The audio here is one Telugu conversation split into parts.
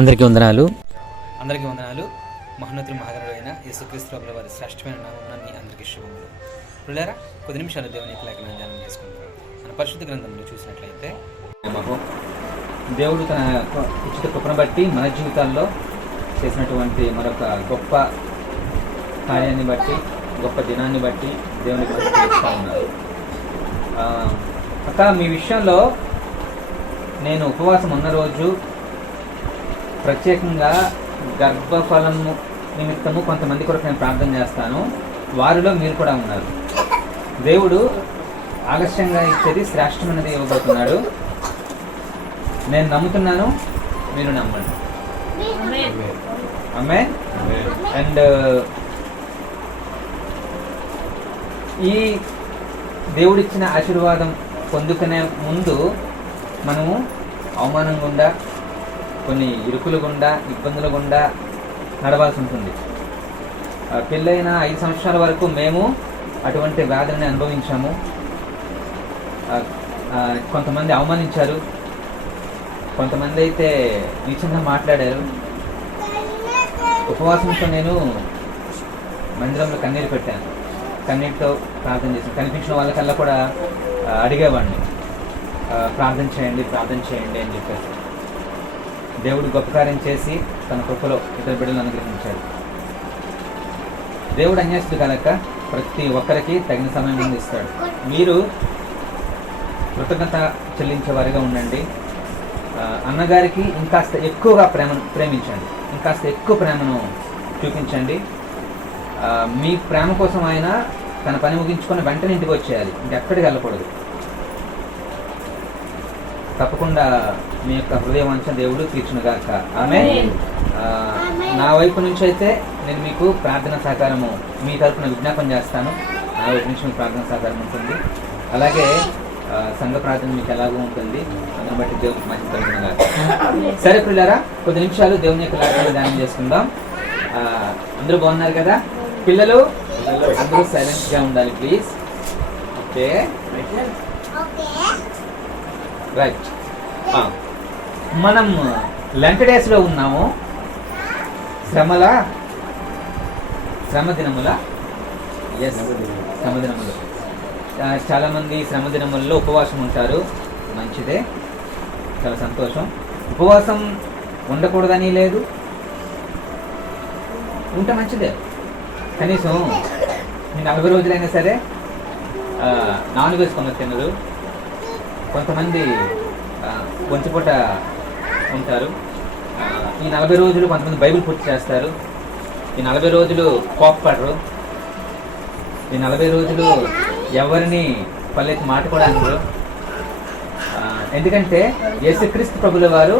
అందరికీ వందనాలు. మహోన్నతుడు మహాగణుడైన యేసుక్రీస్తు ప్రభుల వారి శ్రేష్టమైన నామమున మీ అందరికీ శుభములు. పిల్లరా, కొద్ది నిమిషాలు దేవుని యొక్క లేఖనాన్ని ధ్యానం చేసుకుంటాం. మన పరిశుద్ధ గ్రంథంలో చూసినట్లయితే దేవుడు తన ఉచిత కృపను బట్టి మన జీవితాల్లో చేసినటువంటి మరొక గొప్ప కార్యాన్ని బట్టి, గొప్ప దినాన్ని బట్టి దేవునికి చేస్తూ ఉన్నారు. అక్క, మీ విషయంలో నేను ఉపవాసం ఉన్న రోజు ప్రత్యేకంగా గర్భఫలము నిమిత్తము కొంతమంది కొరకు నేను ప్రార్థన చేస్తాను. వారిలో మీరు కూడా ఉన్నారు. దేవుడు ఆలస్యంగా ఇచ్చేది శ్రేష్టమైనది ఇవ్వబోతున్నాడు. నేను నమ్ముతున్నాను, మీరు నమ్మండి. ఆమేన్. అండ్ ఈ దేవుడిచ్చిన ఆశీర్వాదం పొందుకునే ముందు మనము అవమానం గుండా, కొన్ని ఇరుకులు గుండా, ఇబ్బందుల గుండా నడవాల్సి ఉంటుంది. పెళ్ళైన 5 సంవత్సరాల వరకు మేము అటువంటి వ్యాధులని అనుభవించాము. కొంతమంది అవమానించారు, కొంతమంది అయితే నీచంగా మాట్లాడారు. ఉపవాసంతో నేను మందిరంలో కన్నీరు పెట్టాను, కన్నీటితో ప్రార్థన చేశాను. కనిపించిన వాళ్ళకల్లా కూడా అడిగేవాడిని, ప్రార్థన చేయండి, ప్రార్థన చేయండి అని చెప్పేసి. దేవుడు గొప్ప కార్యం చేసి తన కృపలో ఇతర బిడ్డలను అనుగ్రహించాడు. దేవుడు అన్యాసుడు కనుక ప్రతి ఒక్కరికి తగిన సమయం ముందు ఇస్తాడు. మీరు కృతజ్ఞత చెల్లించే వారిగా ఉండండి. అన్నగారికి ఇంకాస్త ఎక్కువగా ప్రేమించండి, ఇంకాస్త ఎక్కువ ప్రేమను చూపించండి. మీ ప్రేమ కోసం ఆయన తన పని ముగించుకొని వెంటనే ఇంటికి వచ్చేయాలి, ఇంకెక్కడికి వెళ్ళకూడదు. తప్పకుండా మీ యొక్క హృదయవాంఛ దేవుడు తీర్చునుగాక. ఆమేన్. నా వైపు నుంచి అయితే నేను మీకు ప్రార్థన సహకారము మీ తరఫున విజ్ఞాపన చేస్తాను. నా వైపు నుంచి మీకు ప్రార్థన సహకారం ఉంటుంది. అలాగే సంఘ ప్రార్థన మీకు ఎలాగో ఉంటుంది. అందుని బట్టి దేవుడికి మంచి తరఫునగాక. సరే పిల్లరా, కొద్ది నిమిషాలు దేవుని యొక్క లేఖనాలు ధ్యానం చేసుకుందాం. అందరూ బాగున్నారు కదా? పిల్లలు అందరూ సైలెంట్గా ఉండాలి ప్లీజ్. Okay, right. మనం లెంట్ డేస్లో ఉన్నాము. శ్రమ దినముల శ్రమ దినములు. చాలామంది శ్రమ దినములలో ఉపవాసం ఉంటారు. మంచిదే, చాలా సంతోషం. ఉపవాసం ఉండకూడదని లేదు, ఉంటే మంచిదే. కనీసం 40 రోజులైనా సరే నాన్ వెజ్ కొన్న తినరు. కొంతమంది కొంచెంపూట ఉంటారు. ఈ 40 రోజులు కొంతమంది బైబిల్ పూర్తి చేస్తారు. ఈ 40 రోజులు కోప్పడరు. ఈ 40 రోజులు ఎవరిని పల్లెత్తి మాట కూడా అనరు. ఎందుకంటే యేసుక్రీస్తు ప్రభుల వారు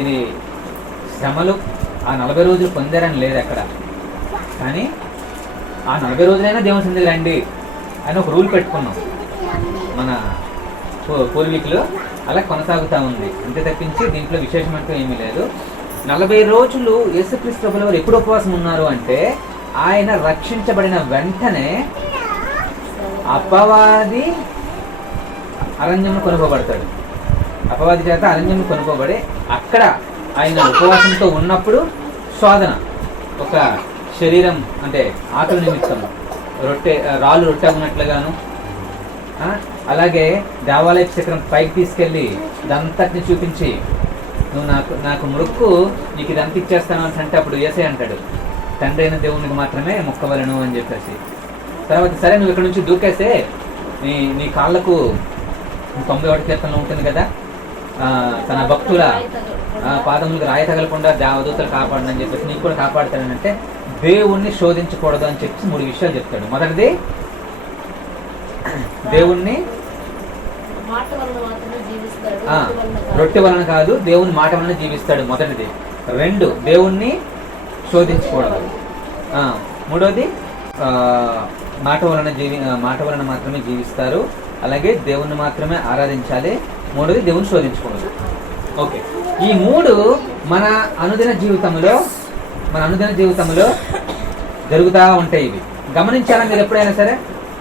ఇది శ్రమలు ఆ 40 రోజులు పొందారని లేదు అక్కడ. కానీ ఆ 40 రోజులైనా దేవుని సన్నిధికి రండి అని ఒక రూల్ పెట్టుకున్నాం మన పూర్వీకులు. అలా కొనసాగుతూ ఉంది, అంతే తప్పించి దీంట్లో విశేషమంటూ ఏమీ లేదు. 40 రోజులు యేసుక్రీస్తు ప్రభుల వారు ఎప్పుడు ఉపవాసం ఉన్నారు అంటే, ఆయన రక్షించబడిన వెంటనే అపవాది అరణ్యంలో కొనుక్కోబడతాడు. అపవాది చేత అరణ్యంలో కొనుక్కోబడి అక్కడ ఆయన ఉపవాసంతో ఉన్నప్పుడు శోధన, ఒక శరీరం అంటే ఆకలి నిమిత్తం రాళ్ళు రొట్టె ఉన్నట్లుగాను, అలాగే దేవాలయ శిఖరం పైకి తీసుకెళ్ళి ఇదంతటిని చూపించి, నువ్వు నాకు మొక్కు, నీకు ఇదంతా ఇచ్చేస్తాను అంటే అప్పుడు యేసయ్య అంటాడు, తండ్రి అయిన దేవునికి మాత్రమే మొక్కవలను అని చెప్పేసి. తర్వాత సరే నువ్వు ఇక్కడ నుంచి దూకేస్తే నీ కాళ్ళకు 91 కీర్తనలో ఉంటుంది కదా, తన భక్తుల పాదములకు రాయి తగలకుండా దేవదూతలు కాపాడని చెప్పేసి నీకు కూడా కాపాడుతాడని అంటే, దేవుణ్ణి శోధించకూడదు అని చెప్పి 3 విషయాలు చెప్తాడు. మొదటిది, దేవుణ్ణి రొట్టె వలన కాదు, దేవుని మాట వలన జీవిస్తాడు మొదటిది. 2, దేవుణ్ణి శోధించకూడదు. 3వది, మాట వలన మాత్రమే జీవిస్తారు. అలాగే దేవుణ్ణి మాత్రమే ఆరాధించాలి. 3వది, దేవుని శోధించకూడదు. ఓకే, ఈ 3 మన అనుదిన జీవితంలో జరుగుతూ ఉంటాయి. ఇవి గమనించాలా మీరు ఎప్పుడైనా సరే?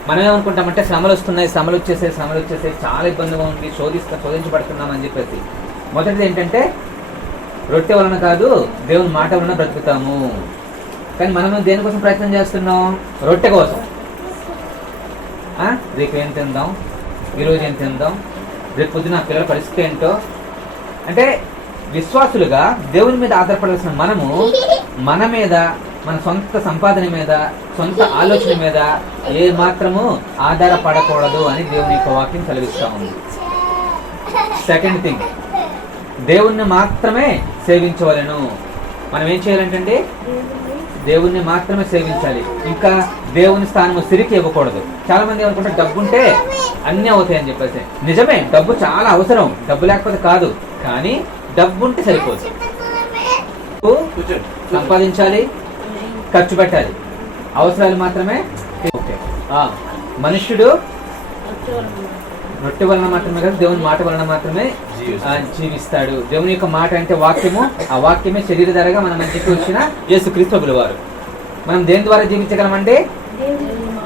మనం ఏమనుకుంటామంటే శ్రమలు వచ్చేసే చాలా ఇబ్బందిగా ఉంది, శోధించబడుతున్నామని చెప్పేసి. మొదటిది ఏంటంటే రొట్టె వలన కాదు దేవుని మాట వలన బ్రతుకుతాము. కానీ మనం దేనికోసం ప్రయత్నం చేస్తున్నాం? రొట్టె కోసం. రేపు ఏం తిందాం, ఈరోజు ఏం తిందాం, రేపు పొద్దున పిల్లల పరిస్థితి ఏంటో. అంటే విశ్వాసులుగా దేవుని మీద ఆధారపడాల్సిన మనము మన మీద, మన సొంత సంపాదన మీద, సొంత ఆలోచన మీద ఏ మాత్రము ఆధారపడకూడదు అని దేవుని యొక్క వాక్యం కలిగిస్తా ఉంది. సెకండ్ థింగ్, దేవుణ్ణి మాత్రమే సేవించవలను. మనం ఏం చేయాలంటే దేవుణ్ణి మాత్రమే సేవించాలి. ఇంకా దేవుని స్థానము సిరికి ఇవ్వకూడదు. చాలా మంది అనుకుంటే డబ్బు ఉంటే అన్నీ అవుతాయి అని చెప్పేసి. నిజమే, డబ్బు చాలా అవసరం, డబ్బు లేకపోతే కాదు. కానీ డబ్బు ఉంటే సరిపోదు. సంపాదించాలి, ఖర్చు పెట్టాలి, అవసరాలు మాత్రమే. మనుష్యుడు రొట్టె వలన మాత్రమే కాదు, దేవుని మాట వలన మాత్రమే జీవిస్తాడు. దేవుని యొక్క మాట అంటే వాక్యము, ఆ వాక్యమే శరీరధారగా మన మధ్యకి వచ్చిన యేసుక్రీస్తు ప్రభుల వారు. మనం దేని ద్వారా జీవించగలమంటే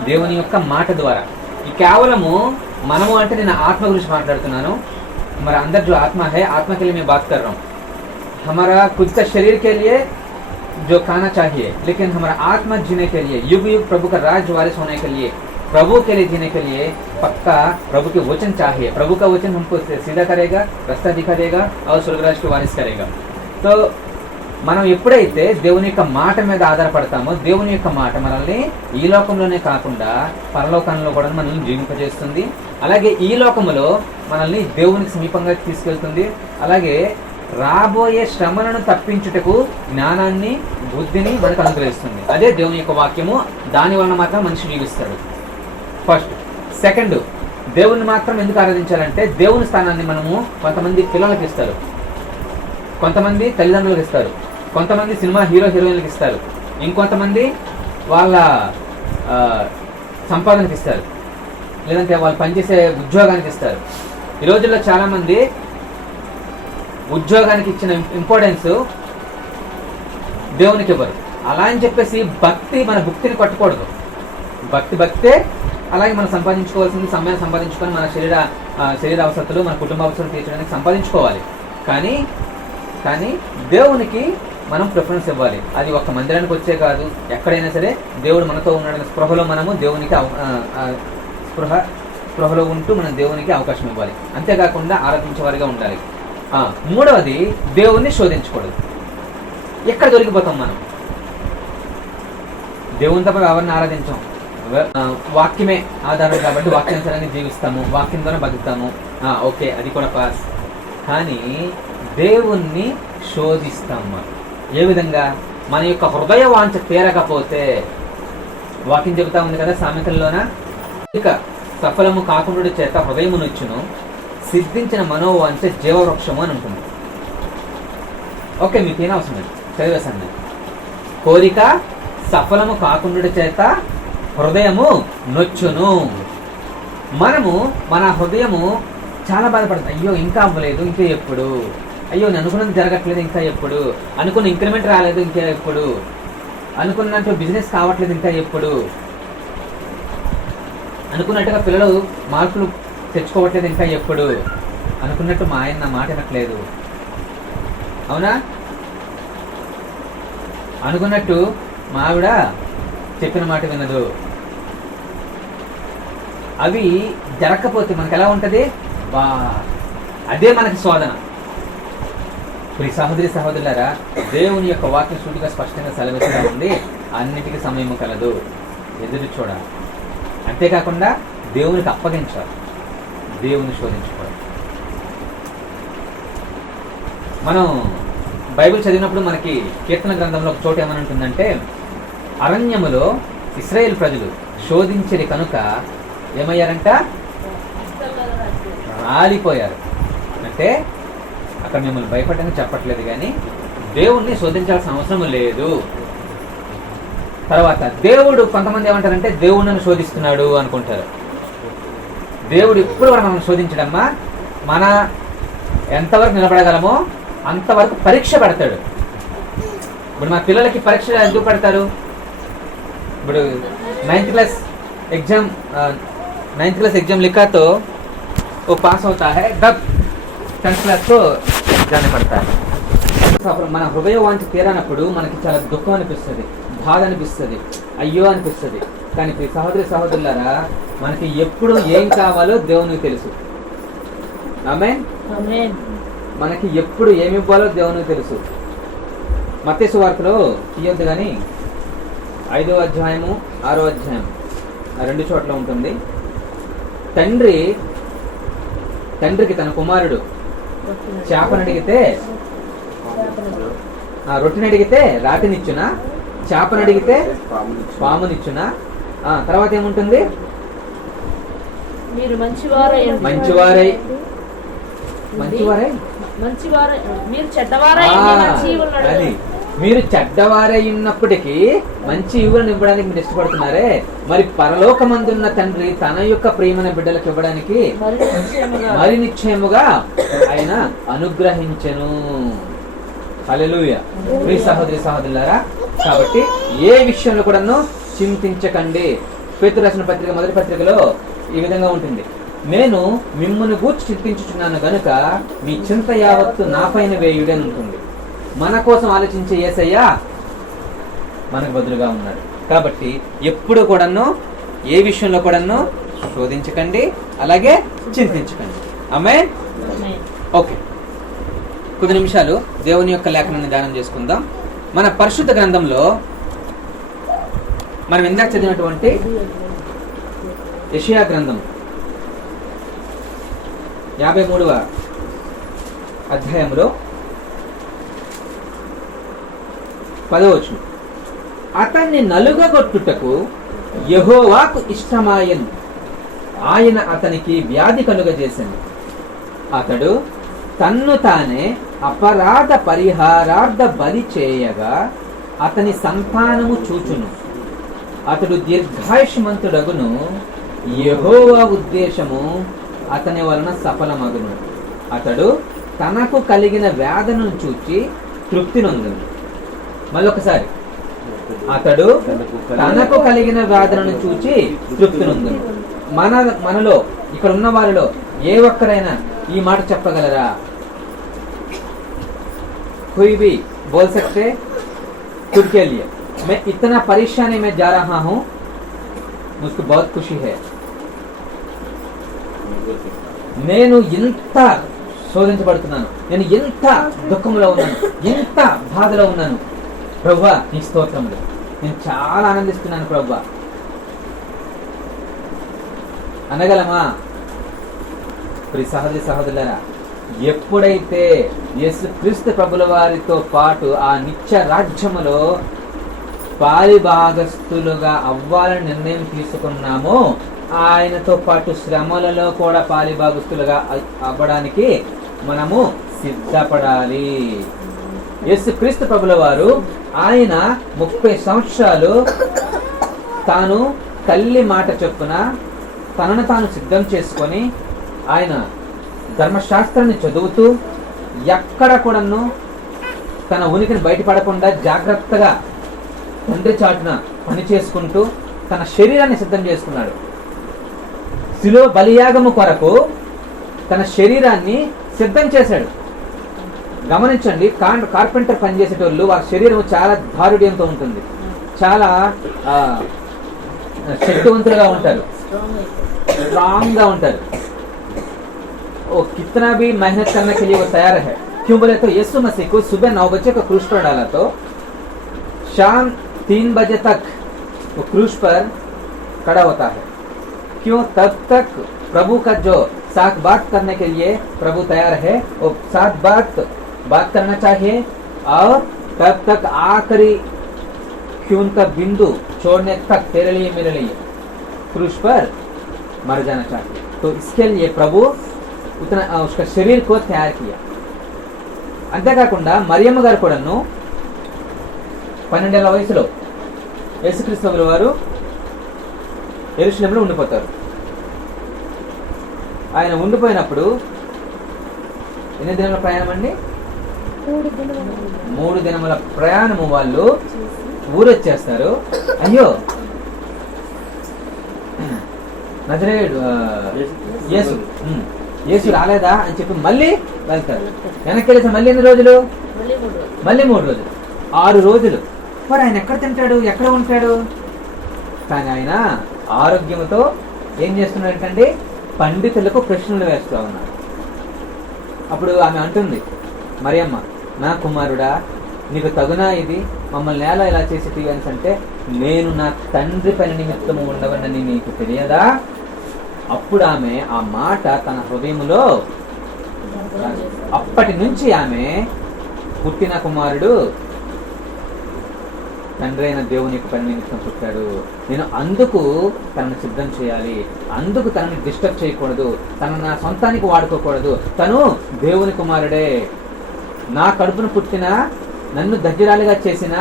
దేవుని యొక్క మాట ద్వారా. ఈ కేవలము మనము అంటే నేను ఆత్మ గురించి మాట్లాడుతున్నాను. हमारा अंदर जो आत्मा है, आत्मा के लिए मैं बात कर रहा हूँ. हमारा खुद का शरीर के लिए जो खाना चाहिए, लेकिन हमारा आत्मा जीने के लिए, युग युग प्रभु का राज वारिस होने के लिए, प्रभु के लिए जीने के लिए पक्का प्रभु के वचन चाहिए. प्रभु का वचन हमको सीधा करेगा, रास्ता दिखा देगा और स्वर्गराज को वारिस करेगा. तो మనం ఎప్పుడైతే దేవుని యొక్క మాట మీద ఆధారపడతామో, దేవుని యొక్క మాట మనల్ని ఈ లోకంలోనే కాకుండా పరలోకంలో కూడా మనల్ని జీవింపజేస్తుంది. అలాగే ఈ లోకములో మనల్ని దేవునికి సమీపంగా తీసుకెళ్తుంది. అలాగే రాబోయే శ్రమలను తప్పించుటకు జ్ఞానాన్ని, బుద్ధిని మనకు అనుగ్రహిస్తుంది. అదే దేవుని యొక్క వాక్యము. దాని వలన మాత్రం మనిషి జీవిస్తాడు. ఫస్ట్. సెకండ్, దేవుణ్ణి మాత్రం ఎందుకు ఆరాధించాలంటే దేవుని స్థానాన్ని మనము కొంతమంది పిల్లలకి ఇస్తారు, కొంతమంది తల్లిదండ్రులకు ఇస్తారు, కొంతమంది సినిమా హీరో హీరోయిన్లకు ఇస్తారు, ఇంకొంతమంది వాళ్ళ సంపాదనకి ఇస్తారు, లేదంటే వాళ్ళు పనిచేసే ఉద్యోగానికి ఇస్తారు. ఈ రోజుల్లో చాలామంది ఉద్యోగానికి ఇచ్చిన ఇంపార్టెన్స్ దేవునికి ఇవ్వరు. అలా అని చెప్పేసి భక్తి, మన భక్తిని కొట్టకూడదు. భక్తే. అలాగే మనం సంపాదించుకోవాల్సింది సమయాన్ని సంపాదించుకొని మన శరీర అవసరాలు, మన కుటుంబ అవసరాలు తీర్చడానికి సంపాదించుకోవాలి. కానీ దేవునికి మనం ప్రిఫరెన్స్ ఇవ్వాలి. అది ఒక మందిరానికి వచ్చే కాదు, ఎక్కడైనా సరే దేవుడు మనతో ఉన్నాడనే స్పృహలో మనము దేవునికి స్పృహలో ఉంటూ మనం దేవునికి అవకాశం ఇవ్వాలి. అంతేకాకుండా ఆరాధించేవారిగా ఉండాలి. మూడవది, దేవుణ్ణి శోధించకూడదు. ఎక్కడ దొరికిపోతాం మనం? దేవుని తప్ప ఎవరిని ఆరాధించాం. వాక్యమే ఆధారం కాబట్టి వాక్యానుసారంగా జీవిస్తాము, వాక్యం ద్వారా బతుకుతాము. ఓకే, అది కూడా పాస్. కానీ దేవుణ్ణి శోధిస్తాం మనం. ఏ విధంగా? మన యొక్క హృదయ వాంఛ తీరకపోతే, వాక్యం చెబుతా ఉంది కదా సామెతల్లోన, ఇక సఫలము కాకుండా చేత హృదయము నొచ్చును, సిద్ధించిన మనోవాంఛ జీవవృక్షము అని ఉంటుంది. ఓకే, మీకు ఏం అవసరం లేదు, చదివేశాను. కోరిక సఫలము కాకుండా చేత హృదయము నొచ్చును. మనము మన హృదయము చాలా బాధపడుతుంది. అయ్యో ఇంకా అవ్వలేదు, ఇంకా ఎప్పుడు? అయ్యో నేను అనుకున్నది జరగట్లేదు, ఇంకా ఎప్పుడు? అనుకున్న ఇంక్రిమెంట్ రాలేదు, ఇంకా ఎప్పుడు? అనుకున్నట్టు బిజినెస్ కావట్లేదు, ఇంకా ఎప్పుడు? అనుకున్నట్టుగా పిల్లలు మార్కులు తెచ్చుకోవట్లేదు, ఇంకా ఎప్పుడు? అనుకున్నట్టు మా ఆయన నా మాట వినట్లేదు, అవునా? అనుకున్నట్టు మా ఆవిడ చెప్పిన మాట వినదు. అవి జరగకపోతే మనకు ఎలా ఉంటుంది? అదే మనకి శోధన. ఇప్పుడు సహోదరి సహోదరులారా, దేవుని యొక్క వాక్యం సూటిగా స్పష్టంగా సెలవిస్తూ ఉంది, అన్నిటికీ సమయము కలదు, ఎదురు చూడాలి. అంతేకాకుండా దేవునికి అప్పగించాలి, దేవుని శోధించుకోవాలి. మనం బైబిల్ చదివినప్పుడు మనకి కీర్తన గ్రంథంలో ఒక చోట ఏమని ఉంటుందంటే, అరణ్యములో ఇశ్రాయేలు ప్రజలు శోధించని కనుక ఏమయ్యారంట? రాలిపోయారు. అంటే అక్కడ మిమ్మల్ని భయపడడానికి చెప్పట్లేదు, కానీ దేవుణ్ణి శోధించాల్సిన అవసరం లేదు. తర్వాత దేవుడు, కొంతమంది ఏమంటారంటే దేవుడు నన్ను శోధిస్తున్నాడు అనుకుంటారు. దేవుడు ఎప్పుడు కూడా మనం శోధించడమ్మా, మన ఎంతవరకు నిలబడగలమో అంతవరకు పరీక్ష పెడతాడు. ఇప్పుడు మా పిల్లలకి పరీక్ష ఎందుకు పెడతారు? ఇప్పుడు 9th क्लास एग्जाम लिखा तो वो पास होता है, तब 10th क्लास को जाने पड़ता है. మన హృదయ వాంఛ తీరనప్పుడు మనకి చాలా దుఃఖం అనిపిస్తుంది, బాధ అనిపిస్తుంది, అయ్యో అనిపిస్తుంది. కానీ సహోదరి సహోదరులారా, మనకి ఎప్పుడు ఏం కావాలో దేవునికి తెలుసు. ఆమేన్. మనకి ఎప్పుడు ఏమి ఇవ్వాలో దేవునికి తెలుసు. మత్తయి సువార్తలో తీయొద్దు కానీ 5వ అధ్యాయము 6వ అధ్యాయం ఆ 2 చోట్ల ఉంటుంది. తండ్రికి తన కుమారుడు చేపను అడిగితే రొట్టెని అడిగితే రాతినిచ్చునా, చేపను అడిగితే పామునిచ్చునా. తర్వాత ఏముంటుంది? మీరు మీరు చెడ్డవారై ఉన్నప్పటికీ మంచి ఈవులను ఇవ్వడానికి మీరు ఇష్టపడుతున్నారే, మరి పరలోకమందున్న తండ్రి తన యొక్క ప్రియమైన బిడ్డలకు ఇవ్వడానికి మరి నిశ్చయముగా ఆయన అనుగ్రహించెను. హల్లెలూయా. ప్రియ సహోదరి సహోదరులారా, కాబట్టి ఏ విషయంలో కూడాను చింతించకండి. పేతురు రాసిన పత్రిక మొదటి పత్రికలో ఈ విధంగా ఉంటుంది. నేను మిమ్మును గూర్చి చింతించుచున్నాను గనుక మీ చింత యావత్తు నా పైన వేయుడే ఉంటుంది. మన కోసం ఆలోచించే యేసయ్య మనకు బదులుగా ఉన్నాడు. కాబట్టి ఎప్పుడు కూడాను ఏ విషయంలో కూడాను శోధించకండి, అలాగే చింతించకండి. ఆమేన్. ఓకే, కొద్ది నిమిషాలు దేవుని యొక్క లేఖనాన్ని ధ్యానం చేసుకుందాం. మన పరిశుద్ధ గ్రంథంలో మనం ఇందాక చదివినటువంటి యెషయా గ్రంథం 53వ అధ్యాయంలో 10వ వచనం, అతన్ని నలుగగొట్టుటకు యెహోవాకు ఇష్టమాయెను, ఆయన అతనికి వ్యాధి కలుగజేసెను. అతడు తన్ను తానే అపరాధ పరిహారార్థ బలి చేయగా అతని సంతానము చూచును. అతడు దీర్ఘాయుష్మంతుడగును, యెహోవా ఉద్దేశము అతని వలన సఫలమగును. అతడు తనకు కలిగిన వేదనను చూచి తృప్తి నొందును. మళ్ళొకసారి, అతడు తనకు కలిగిన వేదనను చూచి తృప్తి నొందును. మనలో ఇక్కడ ఉన్న వారిలో ఏ ఒక్కరైనా ఈ మాట చెప్పగలరా? कोई भी बोल सकते खुद के लिए, मैं इतना परेशानी में जा रहा हूं, मुझको बहुत खुशी है. నేను ఎంత శోధించబడుతున్నాను, నేను ఎంత దుఃఖంలో ఉన్నాను, ఎంత బాధలో ఉన్నాను, ప్రభువా నీ స్తోత్రములు, నేను చాలా ఆనందిస్తున్నాను ప్రభువా అనగలమా? ప్రియ సహోదరి సహోదరులారా, ఎప్పుడైతే యేసుక్రీస్తు ప్రభుల వారితో పాటు ఆ నిత్య రాజ్యములో పాలిభాగస్తులుగా అవ్వాలని నిర్ణయం తీసుకున్నామో, ఆయనతో పాటు శ్రమలలో కూడా పాలిభాగస్తులుగా అవ్వడానికి మనము సిద్ధపడాలి. యేసుక్రీస్తు ప్రభుల వారు ఆయన 30 సంవత్సరాలు తాను తల్లి మాట చొప్పున తనను తాను సిద్ధం చేసుకొని ఆయన ధర్మశాస్త్రాన్ని చదువుతూ ఎక్కడ కూడాను తన ఉనికిని బయటపడకుండా జాగ్రత్తగా తండ్రి చాటున పని చేసుకుంటూ తన శరీరాన్ని సిద్ధం చేసుకున్నాడు. శిలువ బలియాగము కొరకు తన శరీరాన్ని సిద్ధం చేశాడు. గమనించండి, కార్పెంటర్ పనిచేసేటోళ్ళు వారి శరీరం చాలా దారుఢ్యంతో ఉంటుంది, చాలా శక్తివంతులుగా ఉంటారు, స్ట్రాంగ్ గా ఉంటారు. वो कितना भी मेहनत करने के लिए वो तैयार है. क्यों बोले तो यीशु मसीह को सुबह 9 बजे को क्रूस पर डाला तो शाम 3 बजे तक वो क्रूस पर खड़ा होता है. क्यों? तब तक प्रभु का जो साथ बात करने के लिए प्रभु तैयार है, वो साथ बात करना चाहिए और तब तक आखिरी खून का बिंदु छोड़ने तक तेरे लिए मेरे लिए क्रूस पर मर जाना चाहिए. तो इसके लिए प्रभु उतना उसका शरीर को तैयार किया. అంతేకాకుండా మరియమ్మ గారు కూడాను 12 ఏళ్ల వయసులో యేసుక్రీస్తు వారు యెరూషలేములో ఉండిపోతారు. ఆయన ఉండిపోయినప్పుడు ఎన్ని దినముల ప్రయాణం అండి? 3 దినముల ప్రయాణము. వాళ్ళు ఊరొచ్చేస్తారు. అయ్యో, నజరేయుడు యేసు యేసు రాలేదా అని చెప్పి మళ్ళీ వెళ్తారు. వెనక్కి వెళ్ళేసి మళ్ళీ ఎన్ని రోజులు? మళ్ళీ 3 రోజులు, 6 రోజులు. మరి ఆయన ఎక్కడ తింటాడు, ఎక్కడ ఉంటాడు? కానీ ఆయన ఆరోగ్యంతో ఏం చేస్తున్నాడంటే పండితులకు ప్రశ్నలు వేస్తూ ఉన్నాడు. అప్పుడు ఆమె అంటుంది, మరియమ్మ, నా కుమారుడా, నీకు తగునా ఇది? మమ్మల్ని ఎలా ఇలా చేసేటివి అని అంటే, నేను నా తండ్రి పని నిమిత్తము ఉండవనని నీకు తెలియదా? అప్పుడు ఆమె ఆ మాట తన హృదయములో, అప్పటి నుంచి ఆమె పుట్టిన కుమారుడు తండ్రి అయిన దేవునికి పని నిమిత్తం పుట్టాడు, నేను అందుకు తనను సిద్ధం చేయాలి, అందుకు తనని డిస్టర్బ్ చేయకూడదు, తనను నా సొంతానికి వాడుకోకూడదు, తను దేవుని కుమారుడే, నా కడుపును పుట్టిన నన్ను దగ్గరాలుగా చేసిన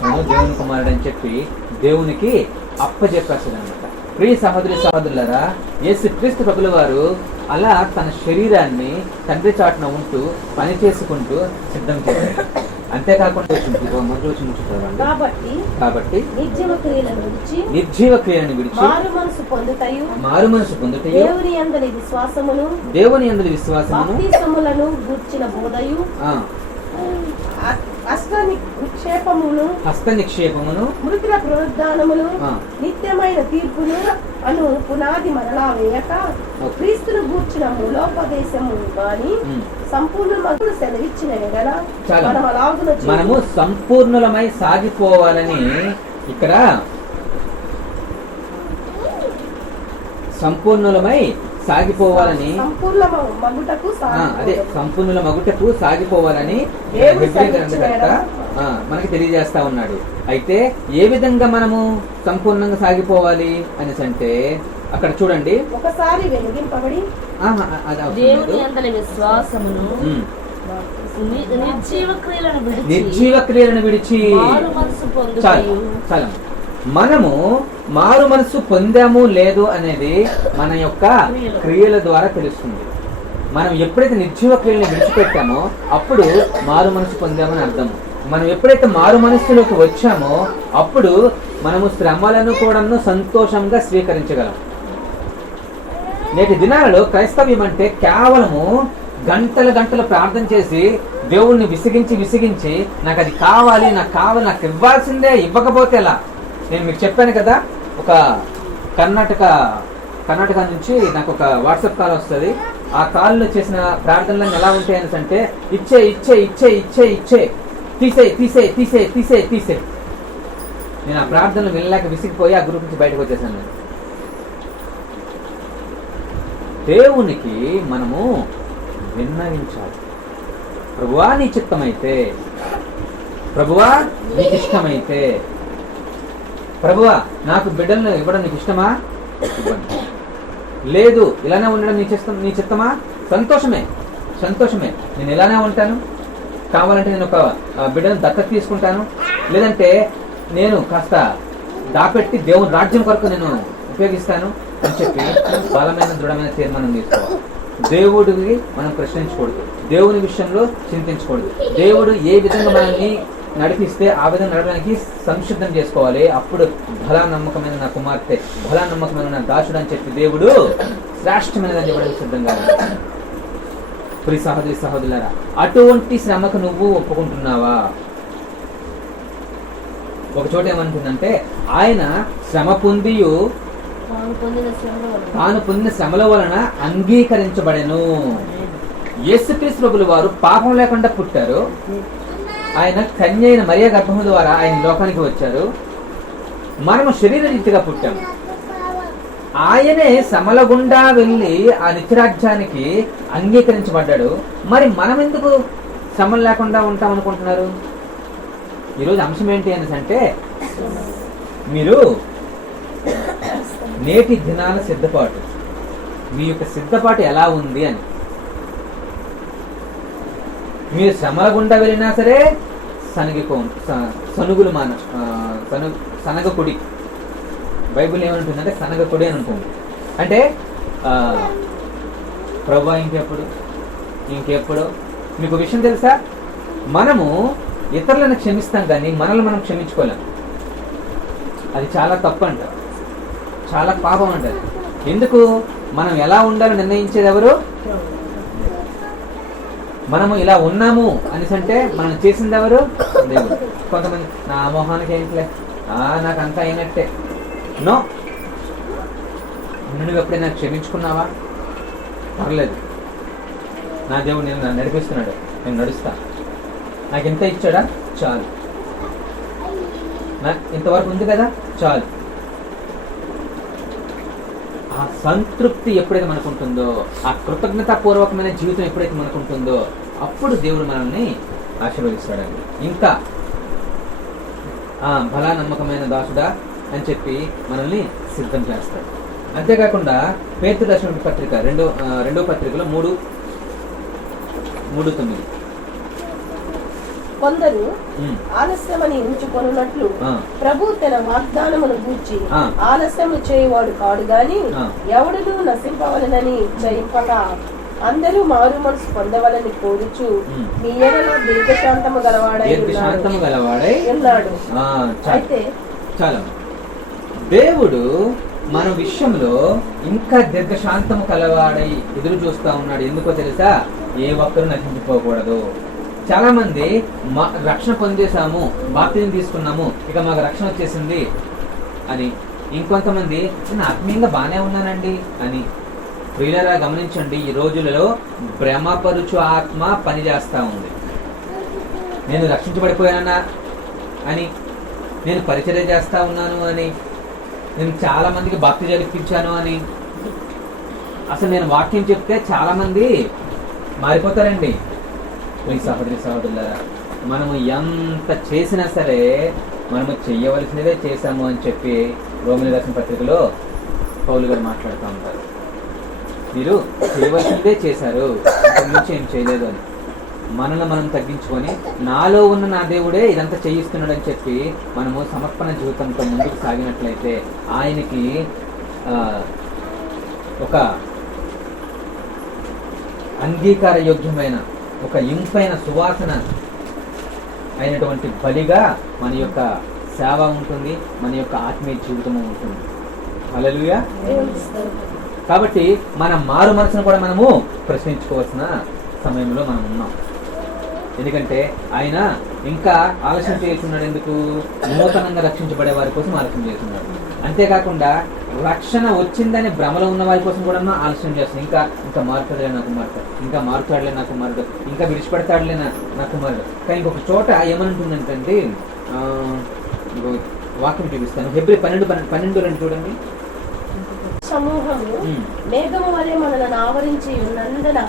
తను దేవుని కుమారుడు అని చెప్పి దేవునికి అప్పచెప్పేస్తుంది అనమాట. ప్రియ సహోదరి సహోదరులారా, యేసు క్రీస్తు ప్రభుల వారు అలా తన శరీరాన్ని తండ్రి చాటున ఉంటూ పని చేసుకుంటూ సిద్ధం చేశారు. అంతేకాకుండా కాబట్టి నిర్జీవ క్రియలను విడిచి మారు మనసు పొందుటయు దేవుని యందలి విశ్వాసమును గూర్చిన బోధయు హస్త నిక్షేపమును మృతుల పునరుద్ధానములు నిత్యమైన తీర్పును అను పునాది మరలా వేయక క్రీస్తును గూర్చిన మూలోపదేశము గాని సంపూర్ణ సెలవిచ్చిన ఎడల మనము సంపూర్ణులమై సాగిపోవాలని ఇక్కడ మనము సంపూర్ణుల మగుటకు సాగిపోవాలని మనకి తెలియజేస్తా ఉన్నాడు. అయితే ఏ విధంగా మనము సంపూర్ణంగా సాగిపోవాలి అనేసి అంటే అక్కడ చూడండి, ఒకసారి వెలిగింపబడి నిర్జీవ క్రియలను విడిచి చాలా మనము మారు మనసు పొందాము లేదు అనేది మన యొక్క క్రియల ద్వారా తెలుస్తుంది. మనం ఎప్పుడైతే నిర్జీవ క్రియలను విడిచిపెట్టామో అప్పుడు మారు మనసు పొందామని అర్థం. మనం ఎప్పుడైతే మారు మనస్సులోకి వచ్చామో అప్పుడు మనము శ్రమలను కూడా సంతోషంగా స్వీకరించగలం. నేటి దినాలలో క్రైస్తవ్యం అంటే కేవలము గంటలు ప్రార్థన చేసి దేవుణ్ణి విసిగించి నాకు అది కావాలి, నాకు ఇవ్వాల్సిందే, ఇవ్వకపోతే ఎలా? నేను మీకు చెప్పాను కదా, ఒక కర్ణాటక నుంచి నాకు ఒక వాట్సాప్ కాల్ వస్తుంది. ఆ కాల్లో చేసిన ప్రార్థనలు ఎలా ఉంటాయని అంటే ఇచ్చే తీసే. నేను ఆ ప్రార్థనలు వినలేక విసిగిపోయి ఆ గ్రూప్ నుంచి బయటకు వచ్చేసాను. దేవునికి మనము విన్నవించాలి. ప్రభువా నీ చిత్తమైతే, ప్రభువా నీకు ఇష్టమైతే, ప్రభువా నాకు బిడ్డలను ఇవ్వడం నీకు ఇష్టమా? ఇవ్వండి. లేదు ఇలానే ఉండడం నీ చిత్తమా? సంతోషమే. నేను ఇలానే ఉంటాను, కావాలంటే నేను ఒక బిడ్డను దత్తత తీసుకుంటాను, లేదంటే నేను కాస్త దాపెట్టి దేవుని రాజ్యం కొరకు నేను ఉపయోగిస్తాను అని చెప్పి బలమైన దృఢమైన తీర్మానం తీసుకోవాలి. దేవుడికి మనం ప్రశ్నించకూడదు, దేవుని విషయంలో చింతించకూడదు. దేవుడు ఏ విధంగా మనల్ని నడిపిస్తే ఆ విధంగా నడవడానికి సంసిద్ధం చేసుకోవాలి. అప్పుడు బలా నమ్మకమైన నా కుమార్తె, బలా నమ్మకమైన నా దాసుడు అని చెప్పి దేవుడు శ్రేష్టమైనదని చెప్పడానికి సిద్ధంగా ఉన్నాడు. ప్రియ సహోదరి సహోదరులారా, అటువంటి శ్రమకు నువ్వు ఒప్పుకుంటున్నావా? ఒక చోట ఏమంటుందంటే, ఆయన శ్రమ పొందియు తాను పొందిన శ్రమల వలన అంగీకరించబడెను. యేసుక్రీస్తు ప్రభుల వారు పాపం లేకుండా పుట్టారు. ఆయన కన్య అయిన మరియ గర్భము ద్వారా ఆయన లోకానికి వచ్చారు. మనము శరీర రీతిగా పుట్టాము. ఆయనే శ్రమల గుండా వెళ్ళి ఆ నిత్యరాజ్యానికి అంగీకరించబడ్డాడు. మరి మనం ఎందుకు శ్రమలు లేకుండా ఉంటాం అనుకుంటున్నారు? ఈరోజు అంశం ఏంటి అంటే, మీరు నేటి దినాల సిద్ధపాటు, మీ యొక్క సిద్ధపాటు ఎలా ఉంది అని. మీరు శ్రమల గుండా వెళ్ళినా సరే సనగకుడి, బైబిల్ ఏమంటుందంటే సనగకుడి అని ఉంటుంది. అంటే ప్రభువా ఇంకెప్పుడు మీకు విషయం తెలుసా, మనము ఇతరులను క్షమిస్తాం కానీ మనల్ని మనం క్షమించుకోలేం. అది చాలా తప్పు అంట, చాలా పాపం అంటారు. ఎందుకు? మనం ఎలా ఉండాలో నిర్ణయించేది ఎవరు? మనము ఇలా ఉన్నాము అనేసి అంటే మనం చేసింది ఎవరు? దేవుడు. కొంతమంది నా మోహానికి ఏంటిలే, నాకు అంతా అయినట్టే. నో, నువ్వు ఎప్పుడైనా క్షమించుకున్నావా? పర్లేదు, నా దేవుడు నేను నడిపిస్తున్నాడు, నేను నడుస్తా. నాకు ఎంత ఇచ్చాడా? చాలు. నాకు ఇంతవరకు ఉంది కదా, చాలు. ఆ సంతృప్తి ఎప్పుడైతే మనకు ఉంటుందో, ఆ కృతజ్ఞతాపూర్వకమైన జీవితం ఎప్పుడైతే మనకు ఉంటుందో, అప్పుడు దేవుడు మనల్ని ఆశీర్వదిస్తాడండి. ఇంకా బలా నమ్మకమైన దాసుడా అని చెప్పి మనల్ని సిద్ధం చేస్తాడు. అంతేకాకుండా పేతురు రాసిన పత్రిక రెండో పత్రికలో 3:9 కొందరు ఆలస్యమని ఉంచుకొనున్నట్లు ప్రభు తన వాగ్దానమును గూర్చి ఆలస్యము చేయవాడు కాడు గాని ఎవడును నశింపవలనని జయింపక అందరూ మారు మనసు పొందవలని కోరుచు మీ ఎడల దీర్ఘశాంతము గలవాడై ఉన్నాడు. అయితే చాలా దేవుడు మన విషయంలో ఇంకా దీర్ఘశాంతము కలవాడై ఎదురు చూస్తా ఉన్నాడు. ఎందుకో తెలుసా? ఏ ఒక్కరు నశించిపోకూడదు. చాలా మంది రక్షణ పొందేశాము, బాప్తిజం తీసుకున్నాము, ఇక మాకు రక్షణ వచ్చేసింది అని. ఇంకొంతమంది నేను ఆత్మీయంగా బాగానే ఉన్నానండి అని. ప్రియులారా గమనించండి, ఈ రోజులలో భ్రమపరుచు ఆత్మ పనిచేస్తా ఉంది. నేను రక్షించబడిపోయానన్నా అని, నేను పరిచర్య చేస్తా ఉన్నాను అని, నేను చాలా మందికి బాప్తిజం ఇప్పించాను అని. అసలు నేను వాక్యం చెప్తే చాలా మంది మారిపోతారండి. మీ సహోదరి సహోదరులారా, మనము ఎంత చేసినా సరే మనము చెయ్యవలసినదే చేశాము అని చెప్పి రోమిలి రాసిన పత్రికలో పౌలు గారు మాట్లాడుతూ ఉంటారు. మీరు చేయవలసినదే చేశారు, నుంచి ఏం చేయలేదు అని. మనల్ని మనం తగ్గించుకొని నాలో ఉన్న నా దేవుడే ఇదంతా చేయిస్తున్నాడు అని చెప్పి మనము సమర్పణ జీవితంతో ముందుకు సాగినట్లయితే ఆయనకి ఒక అంగీకార యోగ్యమైన, ఒక ఇంపైన సువాసన అయినటువంటి బలిగా మన యొక్క సేవ ఉంటుంది, మన యొక్క ఆత్మీయ జీవితము ఉంటుంది. హల్లెలూయా. కాబట్టి మన మారు మనసును కూడా మనము ప్రశ్నించుకోవాల్సిన సమయంలో మనం ఉన్నాం. ఎందుకంటే ఆయన ఇంకా ఆలస్యం చేస్తున్నాడు. ఎందుకు? నూతనంగా రక్షించబడే వారి కోసం ఆలస్యం చేస్తున్నాడు. అంతేకాకుండా రక్షణ వచ్చిందని భ్రమలో ఉన్న వారి కోసం కూడా ఆలస్యం చేస్తాడు. ఇంకా మారుతాడులే నా కుమారుడు, ఇంకా మారుతాడులే నా కుమారుడు, ఇంకా విడిచిపెడతాడులే నా కుమారుడు. కానీ ఇంకొక చోట ఏమనుంటుందంటే, వాక్యం చూపిస్తాను. హెబ్రీ 12:12 చూడండి. సమూహము మేఘము వలె మనలను ఆవరించి ఉన్నందున